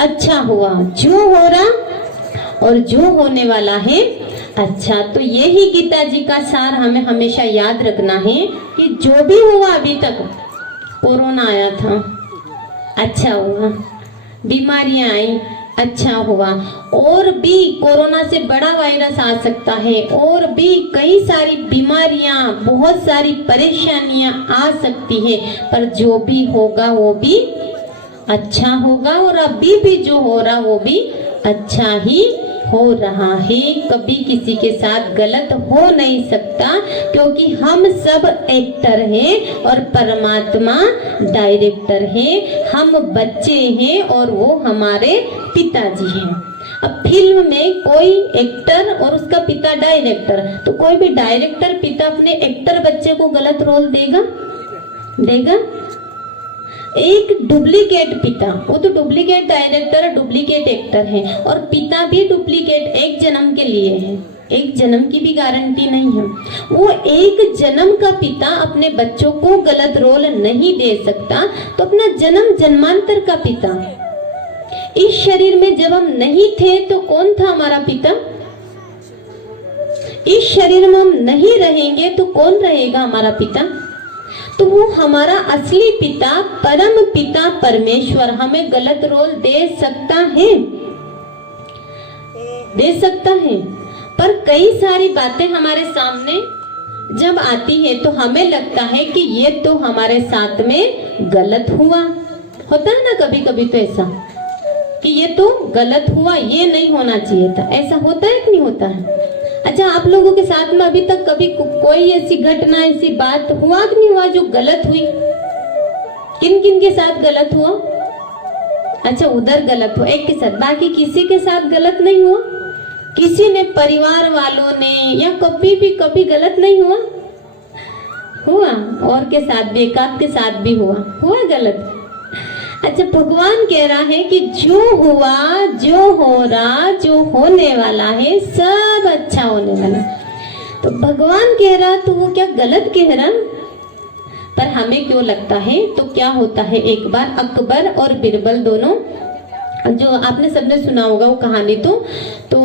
अच्छा हुआ, जो हो रहा और जो होने वाला है अच्छा। तो यही गीता जी का सार हमें हमेशा याद रखना है कि जो भी हुआ अभी तक, कोरोना आया था अच्छा हुआ, बीमारियां आई अच्छा हुआ, और भी कोरोना से बड़ा वायरस आ सकता है, और भी कई सारी बीमारियां, बहुत सारी परेशानियां आ सकती है, पर जो भी होगा वो भी अच्छा होगा, और अभी भी जो हो रहा वो भी अच्छा ही हो रहा है। कभी किसी के साथ गलत हो नहीं सकता, क्योंकि हम सब एक्टर हैं और परमात्मा डायरेक्टर है। हम बच्चे हैं और वो हमारे पिताजी हैं। अब फिल्म में कोई एक्टर और उसका पिता डायरेक्टर, तो कोई भी डायरेक्टर पिता अपने एक्टर बच्चे को गलत रोल देगा? एक डुप्लीकेट पिता, वो तो डुप्लीकेट डायरेक्टर, डुप्लीकेट एक्टर है, और पिता भी डुप्लीकेट, एक जन्म के लिए है, एक जन्म की भी गारंटी नहीं है। वो एक जन्म का पिता अपने बच्चों को गलत रोल नहीं दे सकता, तो अपना जन्म जन्मांतर का पिता, इस शरीर में जब हम नहीं थे तो कौन था हमारा पिता? इस शरीर में हम नहीं रहेंगे तो कौन रहेगा हमारा पिता? तो वो हमारा असली पिता, परम पिता परमेश्वर हमें गलत रोल दे सकता है। पर कई सारी बातें हमारे सामने जब आती है तो हमें लगता है कि ये तो हमारे साथ में गलत हुआ। होता है ना कभी कभी तो ऐसा कि ये तो गलत हुआ, ये नहीं होना चाहिए था। ऐसा होता है कि नहीं होता है? अच्छा, आप लोगों के साथ में अभी तक कभी कोई ऐसी घटना, ऐसी बात हुआ कि नहीं हुआ जो गलत हुई? किन किन के साथ गलत हुआ? अच्छा, उधर गलत हुआ एक के साथ, बाकी किसी के साथ गलत नहीं हुआ? किसी ने, परिवार वालों ने, या कभी गलत नहीं हुआ? और के साथ भी, एकाध के साथ भी हुआ गलत। अच्छा, भगवान कह रहा है कि जो हुआ, जो हो रहा, जो होने वाला है, सब अच्छा होने वाला। तो भगवान कह रहा तो वो क्या गलत कह रहा? पर हमें क्यों लगता है? तो क्या होता है, एक बार अकबर और बिरबल दोनों, जो आपने सबने सुना होगा वो कहानी, तो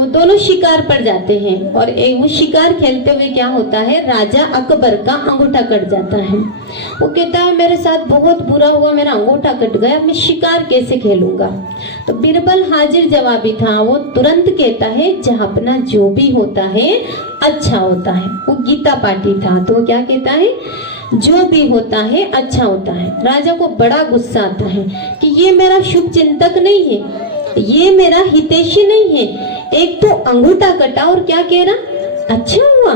दोनों शिकार पर जाते हैं और एक वो शिकार खेलते हुए क्या होता है, राजा अकबर का अंगूठा कट जाता है। वो कहता है मेरे साथ बहुत बुरा हुआ, मेरा अंगूठा कट गया, मैं शिकार कैसे खेलूंगा? तो बिरबल हाजिर जवाबी था, वो तुरंत कहता है जहापना जो भी होता है अच्छा होता है। वो गीता पाठी था, तो वो क्या कहता है, जो भी होता है अच्छा होता है। राजा को बड़ा गुस्सा आता है कि ये मेरा शुभ चिंतक नहीं है, ये मेरा हितैषी नहीं है, एक तो अंगूठा कटा और क्या कह रहा अच्छा हुआ।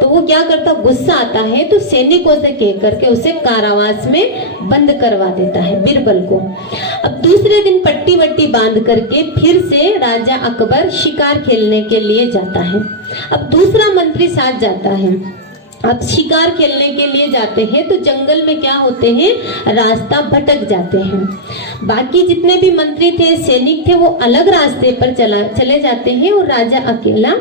तो वो क्या करता, गुस्सा आता है तो सैनिकों से कह करके उसे कारावास में बंद करवा देता है बिरबल को। अब दूसरे दिन पट्टी वट्टी बांध करके फिर से राजा अकबर शिकार खेलने के लिए जाता है। अब दूसरा मंत्री साथ जाता है। अब शिकार खेलने के लिए जाते हैं तो जंगल में क्या होते हैं, रास्ता भटक जाते हैं। बाकी जितने भी मंत्री थे, सैनिक थे, वो अलग रास्ते पर चले जाते हैं और राजा अकेला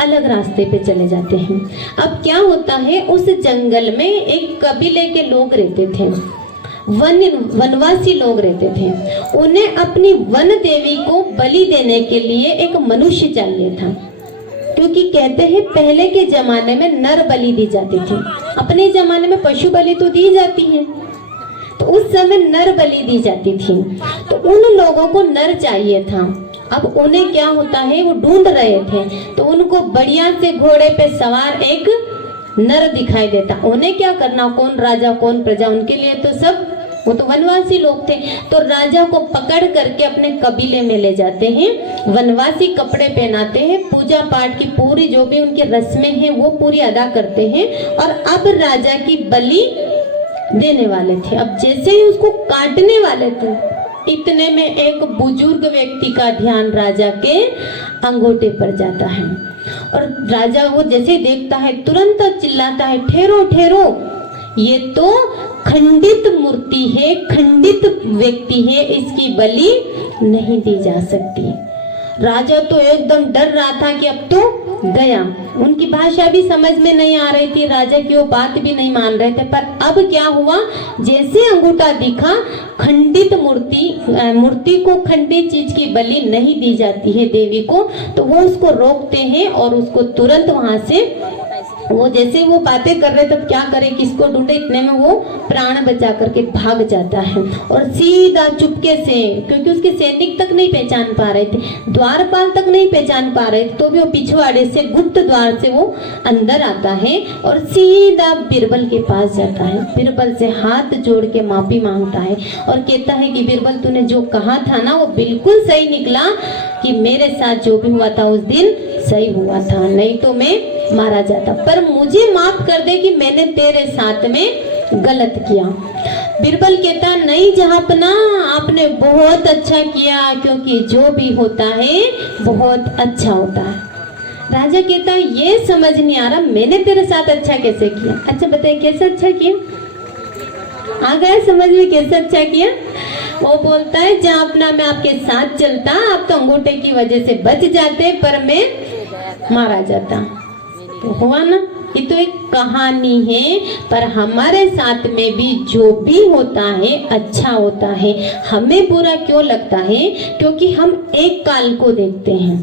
अलग रास्ते पे चले जाते हैं। अब क्या होता है, उस जंगल में एक कबीले के लोग रहते थे, वनवासी लोग रहते थे। उन्हें अपनी वन देवी को बलि देने के लिए एक मनुष्य चाहिए था, क्योंकि कहते हैं पहले के जमाने में नर बलि दी जाती थी। अपने जमाने में पशु बलि तो दी जाती है, तो उस समय नर बलि दी जाती थी। तो उन लोगों को नर चाहिए था। अब उन्हें क्या होता है, वो ढूंढ रहे थे तो उनको बढ़िया से घोड़े पे सवार एक नर दिखाई देता। उन्हें क्या करना, कौन राजा कौन प्रजा, उनके लिए तो सब, वो तो वनवासी लोग थे। तो राजा को पकड़ करके अपने कबीले में ले जाते हैं, वनवासी कपड़े पहनाते हैं, पूजा पाठ की पूरी जो भी उनकी रस्में हैं वो पूरी अदा करते हैं और अब राजा की बलि देने वाले थे। अब जैसे ही उसको काटने वाले थे, इतने में एक बुजुर्ग व्यक्ति का ध्यान राजा के अंगूठे पर जाता है और राजा वो जैसे देखता है तुरंत चिल्लाता है, ठहरो ठहरो, ये तो खंडित मूर्ति है, खंडित व्यक्ति है, इसकी बलि नहीं दी जा सकती। राजा तो एकदम डर रहा था कि अब तो गया। उनकी भाषा भी समझ में नहीं आ रही थी, राजा की वो बात भी नहीं मान रहे थे। पर अब क्या हुआ, जैसे अंगूठा दिखा, खंडित मूर्ति को खंडित चीज की बलि नहीं दी जाती है देवी को, तो वो उसको रोकते हैं और उसको तुरंत वहां से, वो जैसे वो बातें कर रहे तब क्या करे, किसको ढूंढे, इतने में वो प्राण बचा करके भाग जाता है और सीधा चुपके से, क्योंकि उसके सैनिक तक नहीं पहचान पा रहे थे, द्वारपाल तक नहीं पहचान पा रहे थे, तो भी वो पिछवाड़े से गुप्त द्वार से वो अंदर आता है और सीधा बिरबल के पास जाता है। बिरबल से हाथ जोड़ के माफी मांगता है और कहता है कि बिरबल तूने जो कहा था ना वो बिल्कुल सही निकला, कि मेरे साथ जो भी हुआ था उस दिन सही हुआ था, नहीं तो मैं मारा जाता, पर मुझे माफ कर दे कि मैंने तेरे साथ में गलत किया। बिरबल कहता नहीं जहांपना, आपने बहुत अच्छा किया, क्योंकि जो भी होता है बहुत अच्छा होता है। राजा कहता है ये समझ नहीं आ रहा, मैंने तेरे साथ अच्छा कैसे किया? अच्छा बताइए कैसे अच्छा किया, आ गया समझ में कैसे अच्छा किया? वो बोलता है जहाँ अपना मैं आपके साथ चलता, आप तो अंगूठे की वजह से बच जाते, पर मैं मारा जाता। तो हुआ ना, ये तो एक कहानी है, पर हमारे साथ में भी जो भी होता है अच्छा होता है। हमें बुरा क्यों लगता है? क्योंकि हम एक काल को देखते हैं,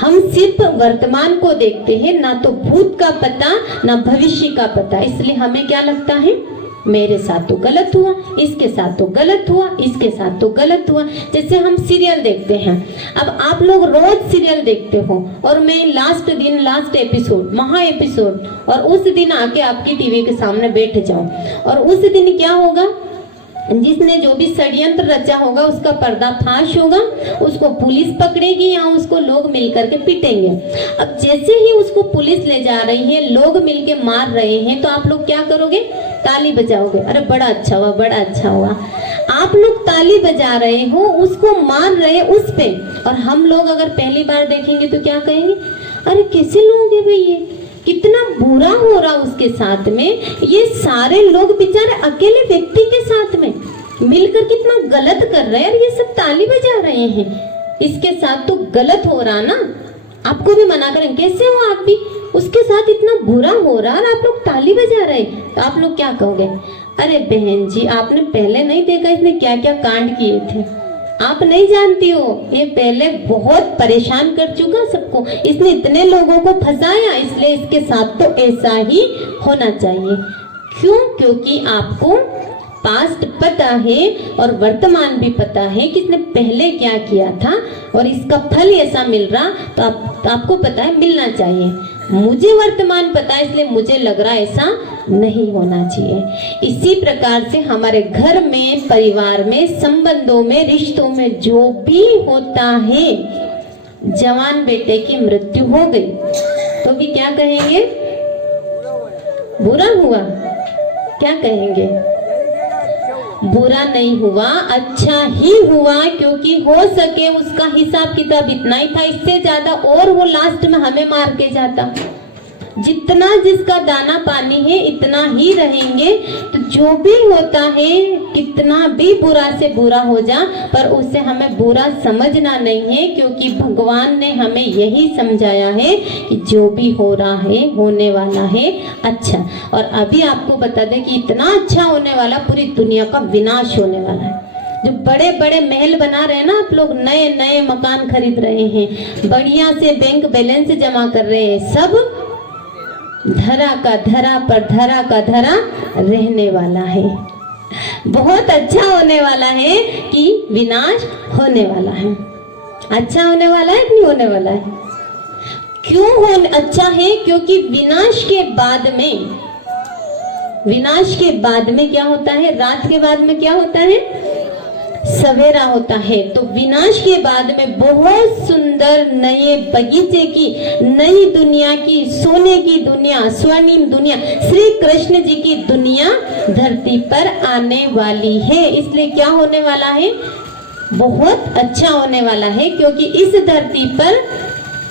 हम सिर्फ वर्तमान को देखते हैं, ना तो भूत का पता ना भविष्य का पता। इसलिए हमें क्या लगता है, मेरे साथ तो गलत हुआ, इसके साथ तो गलत हुआ, इसके साथ तो गलत हुआ। जैसे हम सीरियल देखते हैं, अब आप लोग रोज सीरियल देखते हो और मैं लास्ट एपिसोड, महा एपिसोड, और उस दिन आके आपकी टीवी के सामने बैठ जाऊं और उस दिन क्या होगा, जिसने जो भी षड्यंत्र रचा होगा उसका पर्दाफाश होगा, उसको पुलिस पकड़ेगी या उसको लोग मिलकर के पीटेंगे। अब जैसे ही उसको पुलिस ले जा रही है, लोग मिलके मार रहे हैं, तो आप लोग क्या करोगे, ताली बजाओगे, अरे बड़ा अच्छा हुआ, बड़ा अच्छा हुआ। आप लोग ताली बजा रहे हो, उसको मार रहे उस पे, और हम लोग अगर पहली बार देखेंगे तो क्या कहेंगे, अरे कैसे लोग हैं भाई, ये कितना बुरा हो रहा उसके साथ में, ये सारे लोग बेचारे अकेले व्यक्ति के साथ में मिलकर कितना गलत कर रहे हैं और ये सब ताली बजा रहे हैं, इसके साथ तो गलत हो रहा ना। आपको भी मना करें, कैसे हो आप भी, उसके साथ इतना बुरा हो रहा और आप लोग ताली बजा रहे, तो आप लोग क्या कहोगे, अरे बहन जी, आपने पहले नहीं देखा इसने क्या क्या कांड किए थे? आप नहीं जानती हो, ये पहले बहुत परेशान कर चुका सबको, इसने इतने लोगों को फंसाया, इसलिए इसके साथ तो ऐसा ही होना चाहिए। क्यों? क्योंकि आपको पास्ट पता है और वर्तमान भी पता है कि इसने पहले क्या किया था और इसका फल ऐसा मिल रहा, तो आपको पता है मिलना चाहिए। मुझे वर्तमान पता है, इसलिए मुझे लग रहा ऐसा नहीं होना चाहिए। इसी प्रकार से हमारे घर में, परिवार में, संबंधों में, रिश्तों में जो भी होता है, जवान बेटे की मृत्यु हो गई तो भी क्या कहेंगे? बुरा हुआ। क्या कहेंगे? बुरा नहीं हुआ, अच्छा ही हुआ, क्योंकि हो सके उसका हिसाब किताब इतना ही था, इससे ज्यादा और वो लास्ट में हमें मार के जाता। जितना जिसका दाना पानी है इतना ही रहेंगे। तो जो भी होता है, कितना भी बुरा से बुरा हो जा, पर उसे हमें बुरा समझना नहीं है, क्योंकि भगवान ने हमें यही समझाया है कि जो भी हो रहा है, होने वाला है अच्छा। और अभी आपको बता दें कि इतना अच्छा होने वाला, पूरी दुनिया का विनाश होने वाला है। जो बड़े बड़े महल बना रहे हैं ना आप लोग, नए नए मकान खरीद रहे हैं, बढ़िया से बैंक बैलेंस जमा कर रहे हैं, सब धरा का धरा पर धरा का धरा रहने वाला है। बहुत अच्छा होने वाला है कि विनाश होने वाला है। अच्छा होने वाला है कि नहीं होने वाला है? क्यों अच्छा है? क्योंकि विनाश के बाद में क्या होता है? रात के बाद में क्या होता है? सवेरा होता है। तो विनाश के बाद में बहुत सुंदर नए बगीचे की, नई दुनिया की, सोने की दुनिया, स्वर्णिम दुनिया, श्री कृष्ण जी की दुनिया धरती पर आने वाली है। इसलिए क्या होने वाला है? बहुत अच्छा होने वाला है, क्योंकि इस धरती पर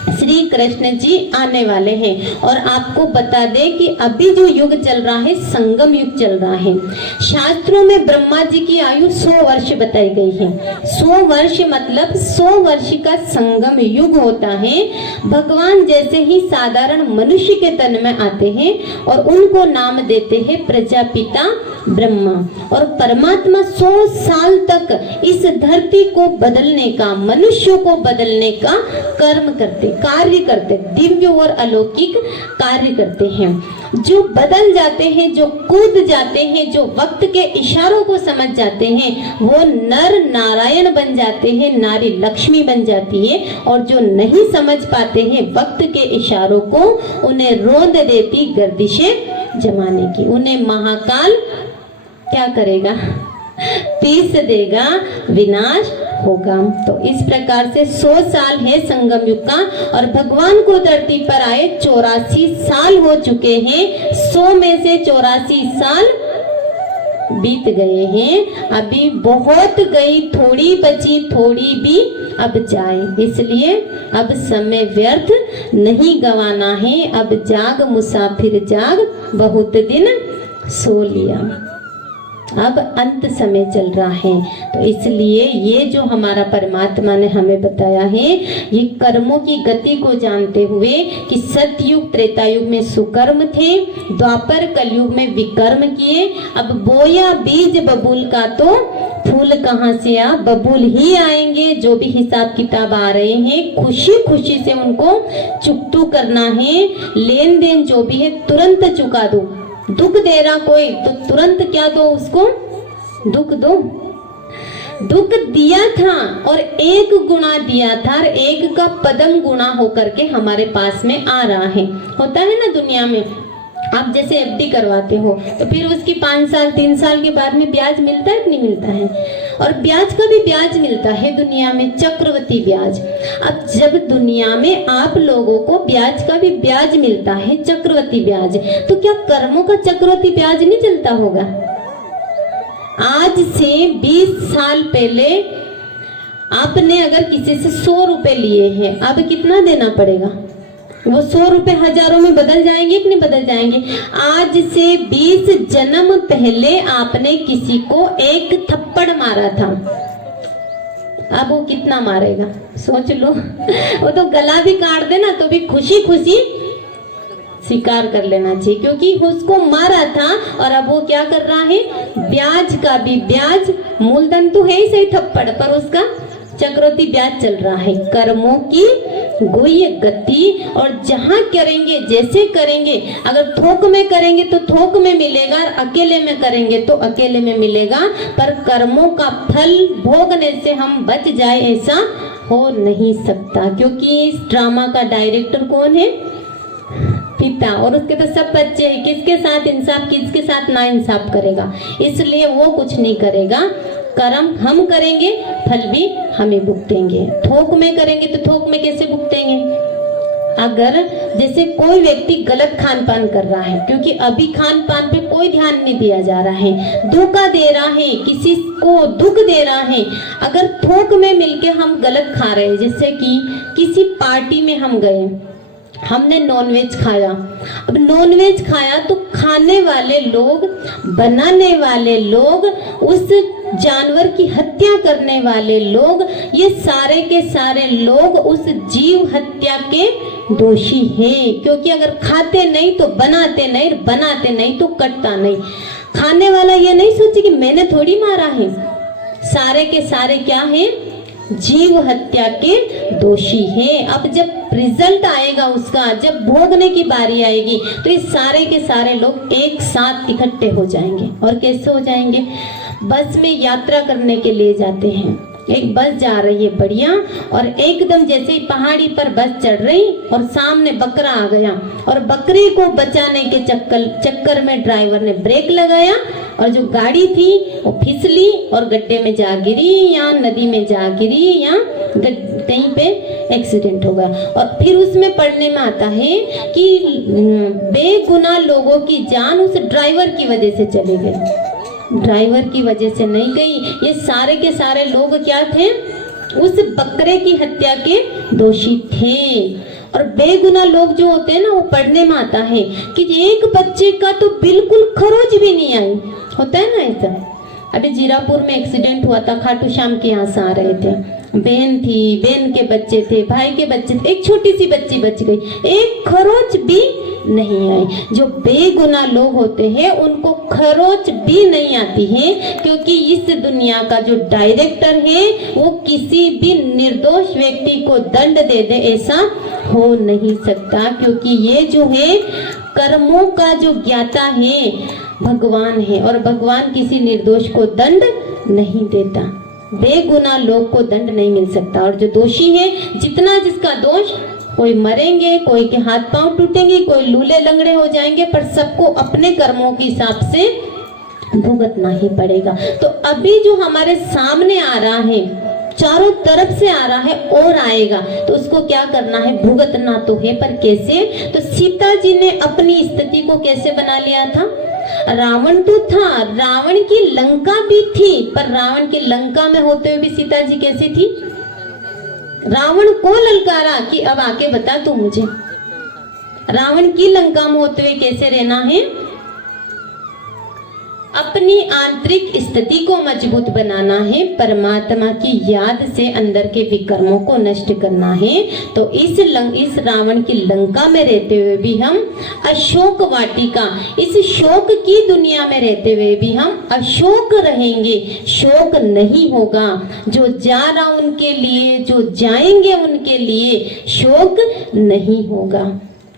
श्री कृष्ण जी आने वाले हैं। और आपको बता दें कि अभी जो युग चल रहा है, संगम युग चल रहा है। शास्त्रों में ब्रह्मा जी की आयु 100 वर्ष बताई गई है। 100 वर्ष मतलब 100 वर्ष का संगम युग होता है। भगवान जैसे ही साधारण मनुष्य के तन में आते हैं और उनको नाम देते हैं प्रजापिता ब्रह्मा, और परमात्मा 100 साल तक इस धरती को बदलने का, मनुष्यों को बदलने का कार्य करते, दिव्य और अलौकिक कार्य करते हैं। जो बदल जाते हैं, जो कूद जाते हैं, जो वक्त के इशारों को समझ जाते हैं, वो नर नारायण बन जाते हैं, नारी लक्ष्मी बन जाती है। और जो नहीं समझ पाते हैं वक्त के इशारों को, उन्हें रोंद देती गर्दिशें जमाने की। उन्हें महाकाल क्या करेगा? पीस देगा, विनाश होगा। तो इस प्रकार से 100 साल है संगम युग का, और भगवान को धरती पर आए 84 साल हो चुके हैं। 100 में से 84 साल बीत गए हैं। अभी बहुत गई, थोड़ी बची, थोड़ी भी अब जाए। इसलिए अब समय व्यर्थ नहीं गंवाना है। अब जाग मुसाफिर जाग, बहुत दिन सो लिया। अब अंत समय चल रहा है। तो इसलिए ये जो हमारा परमात्मा ने हमें बताया है, ये कर्मों की गति को जानते हुए कि सतयुग त्रेता युग में सुकर्म थे, द्वापर कलयुग में विकर्म किए। अब बोया बीज बबूल का तो फूल कहाँ से आ, बबूल ही आएंगे। जो भी हिसाब किताब आ रहे हैं, खुशी खुशी से उनको चुकतू करना है। लेन देन जो भी है तुरंत चुका दो। दुख दे रहा कोई तो तुरंत क्या दो उसको? दुख दो। दुख दिया था और 1 गुना दिया था, और 1 का पदम गुना होकर के हमारे पास में आ रहा है। होता है ना दुनिया में, आप जैसे एफडी करवाते हो तो फिर उसकी 5 साल 3 साल के बाद में ब्याज मिलता है कि नहीं मिलता है? और ब्याज का भी ब्याज मिलता है दुनिया में, चक्रवृद्धि ब्याज। अब जब दुनिया में आप लोगों को ब्याज का भी ब्याज मिलता है, चक्रवृद्धि ब्याज, तो क्या कर्मों का चक्रवृद्धि ब्याज नहीं चलता होगा? आज से 20 साल पहले आपने अगर किसी से 100 रुपए लिए हैं, अब कितना देना पड़ेगा? वो 100 रुपए हजारों में बदल जाएंगे कि नहीं बदल जाएंगे? आज से 20 जन्म पहले आपने किसी को 1 थप्पड़ मारा था, अब वो कितना मारेगा? सोच लो। वो तो गला भी काट देना तो भी खुशी खुशी स्वीकार कर लेना चाहिए, क्योंकि उसको मारा था और अब वो क्या कर रहा है, ब्याज का भी ब्याज, मूलधन तो है ही सही थप्पड़, पर उसका चक्रवृद्धि ब्याज चल रहा है। कर्मों की गुह्य गति, और जहां करेंगे जैसे करेंगे, अगर थोक में करेंगे तो थोक में मिलेगा, अकेले में करेंगे तो अकेले में मिलेगा, पर कर्मों का फल भोगने से हम बच जाए ऐसा हो नहीं सकता। क्योंकि इस ड्रामा का डायरेक्टर कौन है, पिता, और उसके तो सब बच्चे हैं, किसके साथ इंसाफ किसके साथ ना इंसाफ करेगा, इसलिए वो कुछ नहीं करेगा। कर्म हम करेंगे, फल भी हमें भुगतेंगे। थोक में करेंगे तो थोक में कैसे भुगतेंगे, अगर जैसे कोई व्यक्ति गलत खान पान कर रहा है, क्योंकि अभी खान पान पे कोई ध्यान नहीं दिया जा रहा है, धोखा दे रहा है, किसी को दुख दे रहा है, अगर थोक में मिलके हम गलत खा रहे हैं, जैसे कि किसी पार्टी में हम गए, हमने नॉनवेज खाया, अब नॉनवेज खाया तो खाने वाले लोग, बनाने वाले लोग, उस जानवर की हत्या करने वाले लोग, ये सारे के सारे लोग उस जीव हत्या के दोषी हैं। क्योंकि अगर खाते नहीं तो बनाते नहीं, बनाते नहीं तो कटता नहीं। खाने वाला ये नहीं सोचे कि मैंने थोड़ी मारा है, सारे के सारे क्या है, जीव हत्या के दोषी हैं। अब जब रिजल्ट आएगा उसका, जब भोगने की बारी आएगी, तो ये सारे के सारे लोग एक साथ इकट्ठे हो जाएंगे। और कैसे हो जाएंगे, बस में यात्रा करने के लिए जाते हैं, एक बस जा रही है बढ़िया, और एकदम जैसे ही पहाड़ी पर बस चढ़ रही और सामने बकरा आ गया, और बकरे को बचाने के चक्कर में ड्राइवर ने ब्रेक लगाया, और जो गाड़ी थी वो फिसली और गड्ढे में जा गिरी, या नदी में जा गिरी, या कहीं पे एक्सीडेंट हो गया। और फिर उसमें पढ़ने में आता है कि बेगुनाह लोगों की जान उस ड्राइवर की वजह से चली गई, ड्राइवर की वजह से नहीं गई। ये सारे के सारे लोग क्या थे, उस बकरे की हत्या के दोषी थे। और बेगुनाह लोग जो होते हैं ना, वो पढ़ने में आता है कि एक बच्चे का तो बिल्कुल खरोच भी नहीं आई, होता है ना ऐसा। अभी जीरापुर में एक्सीडेंट हुआ था, खाटू श्याम के यहाँ से आ रहे थे, बहन थी, बहन के बच्चे थे, भाई के बच्चे थे, एक छोटी सी बच्ची बच गई, एक खरोच भी नहीं आई। जो बेगुनाह लोग होते हैं उनको खरोच भी नहीं आती है, क्योंकि इस दुनिया का जो डायरेक्टर है वो किसी भी निर्दोष व्यक्ति को दंड दे दे ऐसा हो नहीं सकता। क्योंकि ये जो है कर्मों का जो ज्ञाता है भगवान है, और भगवान किसी निर्दोष को दंड नहीं देता, बेगुनाह लोग को दंड नहीं मिल सकता। और जो दोषी है, जितना जिसका दोष, कोई मरेंगे, कोई के हाथ पांव टूटेंगे, कोई लूले लंगड़े हो जाएंगे, पर सबको अपने कर्मों के हिसाब से भुगतना ही पड़ेगा। तो अभी जो हमारे सामने आ रहा है, चारों तरफ से आ रहा है और आएगा, तो उसको क्या करना है, भुगतना तो है, पर कैसे। तो सीता जी ने अपनी स्थिति को कैसे बना लिया था, रावण तो था, रावण की लंका भी थी, पर रावण की लंका में होते हुए भी सीता जी कैसी थी, रावण को ललकारा कि अब आके बता तू मुझे, रावण की लंका में होते हुए कैसे रहना है, अपनी आंतरिक स्थिति को मजबूत बनाना है, परमात्मा की याद से अंदर के विकर्मों को नष्ट करना है। तो इस रावण की लंका में रहते हुए भी हम अशोक वाटिका, इस शोक की दुनिया में रहते हुए भी हम अशोक रहेंगे, शोक नहीं होगा। जो जा रहा उनके लिए, जो जाएंगे उनके लिए शोक नहीं होगा।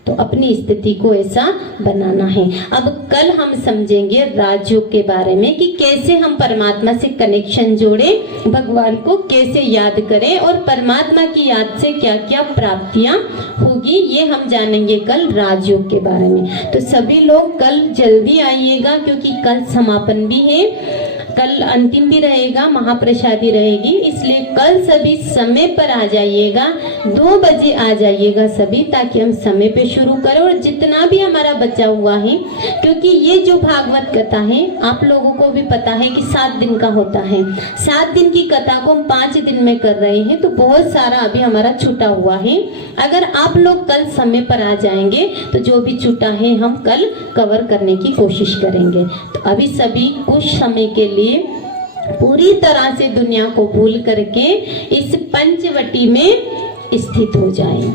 तो अपनी स्थिति को ऐसा बनाना है। अब कल हम समझेंगे राजयोग के बारे में कि कैसे हम परमात्मा से कनेक्शन जोड़े, भगवान को कैसे याद करें, और परमात्मा की याद से क्या क्या प्राप्तियां होगी, ये हम जानेंगे कल राजयोग के बारे में। तो सभी लोग कल जल्दी आइएगा, क्योंकि कल समापन भी है, कल अंतिम भी रहेगा, महाप्रसादी रहेगी, इसलिए कल सभी समय पर आ जाइएगा, 2 बजे आ जाइएगा सभी, ताकि हम समय पे शुरू करें। और जितना भी हमारा बचा हुआ है, क्योंकि ये जो भागवत कथा है आप लोगों को भी पता है कि 7 दिन का होता है, 7 दिन की कथा को हम 5 दिन में कर रहे हैं, तो बहुत सारा अभी हमारा छूटा हुआ है। अगर आप लोग कल समय पर आ जाएंगे तो जो भी छूटा है हम कल कवर करने की कोशिश करेंगे। तो अभी सभी कुछ समय के लिए पूरी तरह से दुनिया को भूल करके इस पंचवटी में स्थित हो जाएं।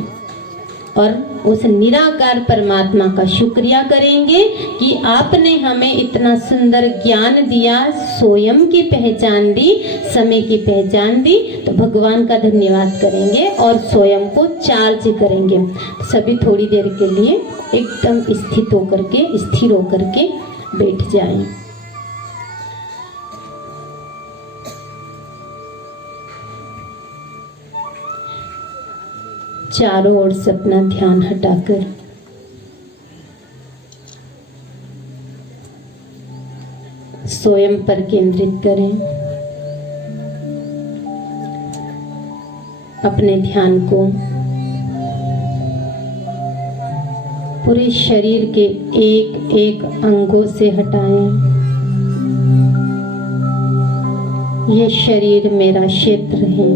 और उस निराकार परमात्मा का शुक्रिया करेंगे कि आपने हमें इतना सुंदर ज्ञान दिया, स्वयं की पहचान दी, समय की पहचान दी। तो भगवान का धन्यवाद करेंगे और स्वयं को चार्ज करेंगे। सभी थोड़ी देर के लिए एकदम स्थिर होकर के बैठ जाएं। चारों ओर से अपना ध्यान हटाकर स्वयं पर केंद्रित करें। अपने ध्यान को पूरे शरीर के एक एक अंगों से हटाएं। ये शरीर मेरा क्षेत्र है।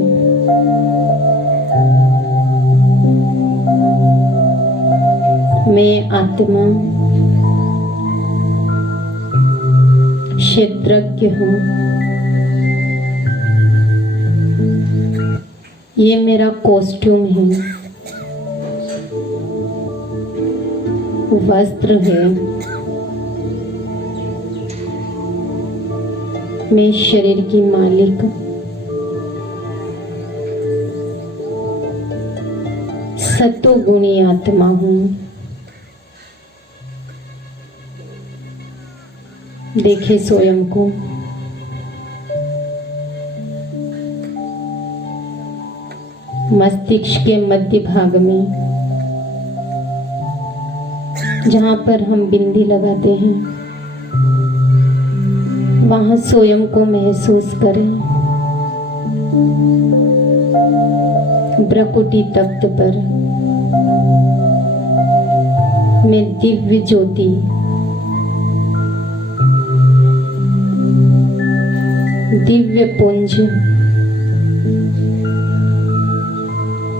मैं आत्मा क्षेत्रज्ञ हूँ। ये मेरा कॉस्ट्यूम है, वस्त्र है। मैं शरीर की मालिक सत्वगुणी आत्मा हूँ। देखे स्वयं को। मस्तिष्क के मध्य भाग में जहाँ पर हम बिंदी लगाते हैं, वहाँ स्वयं को महसूस करें। भ्रकुटी तख्त पर मैं दिव्य ज्योति दिव्य पुंज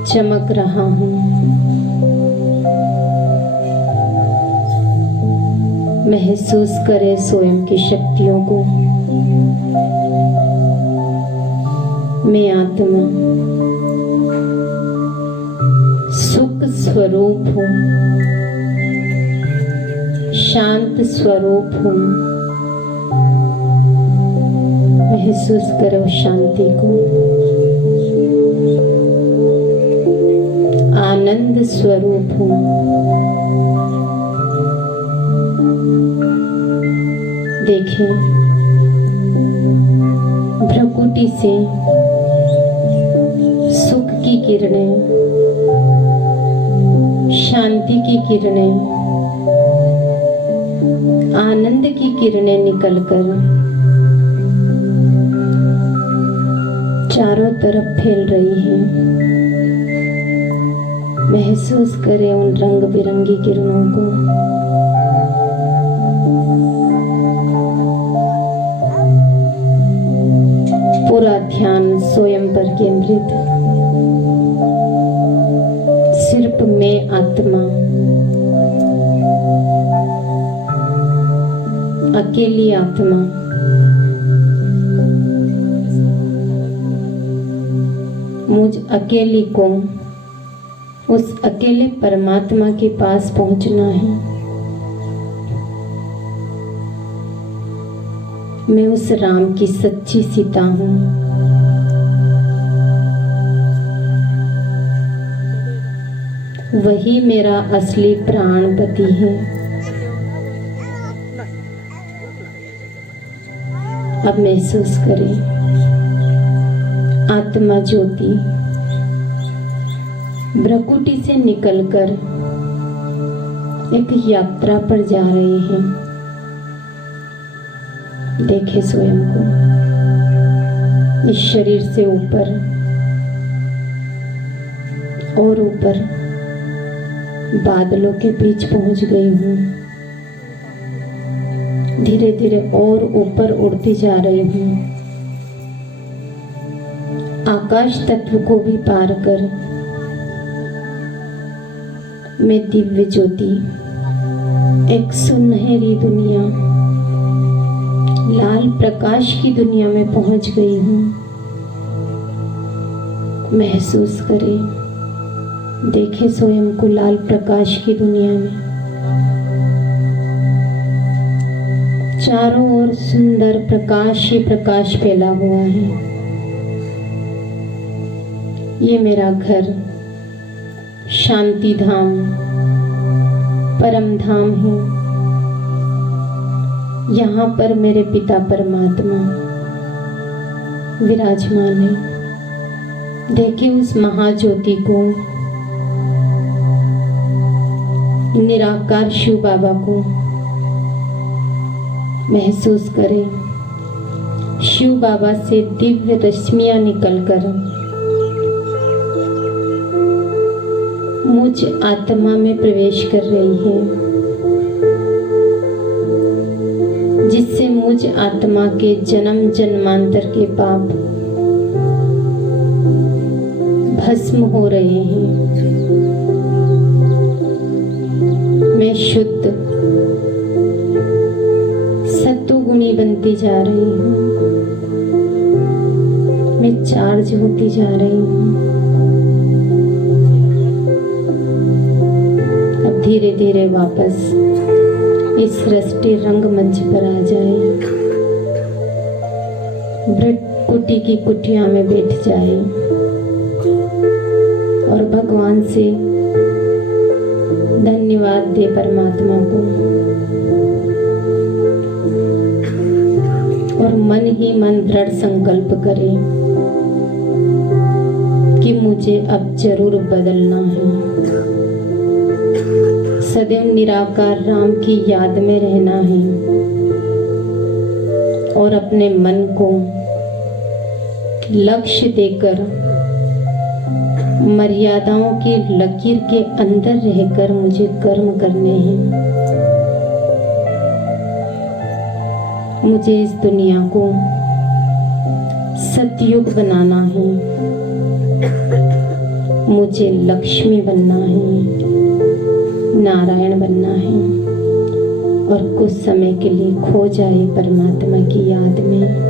चमक रहा हूँ। महसूस करें स्वयं की शक्तियों को। मैं आत्मा सुख स्वरूप हूँ, शांत स्वरूप हूँ। महसूस करो शांति को। आनंद स्वरूप हूँ। देखें, भ्रकुटी से सुख की किरणें, शांति की किरणें, आनंद की किरणें निकलकर चारों तरफ फैल रही हैं। महसूस करें उन रंग बिरंगी किरणों को। पूरा ध्यान स्वयं पर केंद्रित। सिर्फ मैं आत्मा, अकेली आत्मा, मुझ अकेली को उस अकेले परमात्मा के पास पहुंचना है। मैं उस राम की सच्ची सीता हूँ। वही मेरा असली प्राणपति है। अब महसूस करें, आत्मा ज्योति भ्रकुटी से निकलकर एक यात्रा पर जा रहे हैं। देखे स्वयं को। इस शरीर से ऊपर और ऊपर बादलों के बीच पहुंच गई हूँ। धीरे धीरे और ऊपर उड़ती जा रही हूँ। आकाश तत्व को भी पार कर मैं दिव्य ज्योति, एक सुनहरी दुनिया, लाल प्रकाश की दुनिया में पहुंच गई हूँ। महसूस करें देखे स्वयं को लाल प्रकाश की दुनिया में। चारों ओर सुंदर प्रकाश ही प्रकाश फैला हुआ है। ये मेरा घर शांति धाम, परम धाम है। यहाँ पर मेरे पिता परमात्मा विराजमान है। देखिए उस महाज्योति को, निराकार शिव बाबा को महसूस करें। शिव बाबा से दिव्य रश्मियां निकलकर मुझ आत्मा में प्रवेश कर रही है, जिससे मुझ आत्मा के जन्म जन्मांतर के पाप भस्म हो रहे हैं। मैं शुद्ध सत्वगुणी बनती जा रही हूँ। मैं चार्ज होती जा रही हूँ। अब धीरे धीरे वापस इस सृष्टि रंगमंच पर आ जाए। ब्रट कुटी की कुटिया में बैठ जाए और भगवान से धन्यवाद दे परमात्मा को, और मन ही मन दृढ़ संकल्प करे कि मुझे अब जरूर बदलना है। सदैव निराकार राम की याद में रहना है और अपने मन को लक्ष्य देकर मर्यादाओं की लकीर के अंदर रहकर मुझे कर्म करने हैं। मुझे इस दुनिया को सतयुग बनाना है। मुझे लक्ष्मी बनना है, नारायण बनना है और कुछ समय के लिए खो जाए परमात्मा की याद में।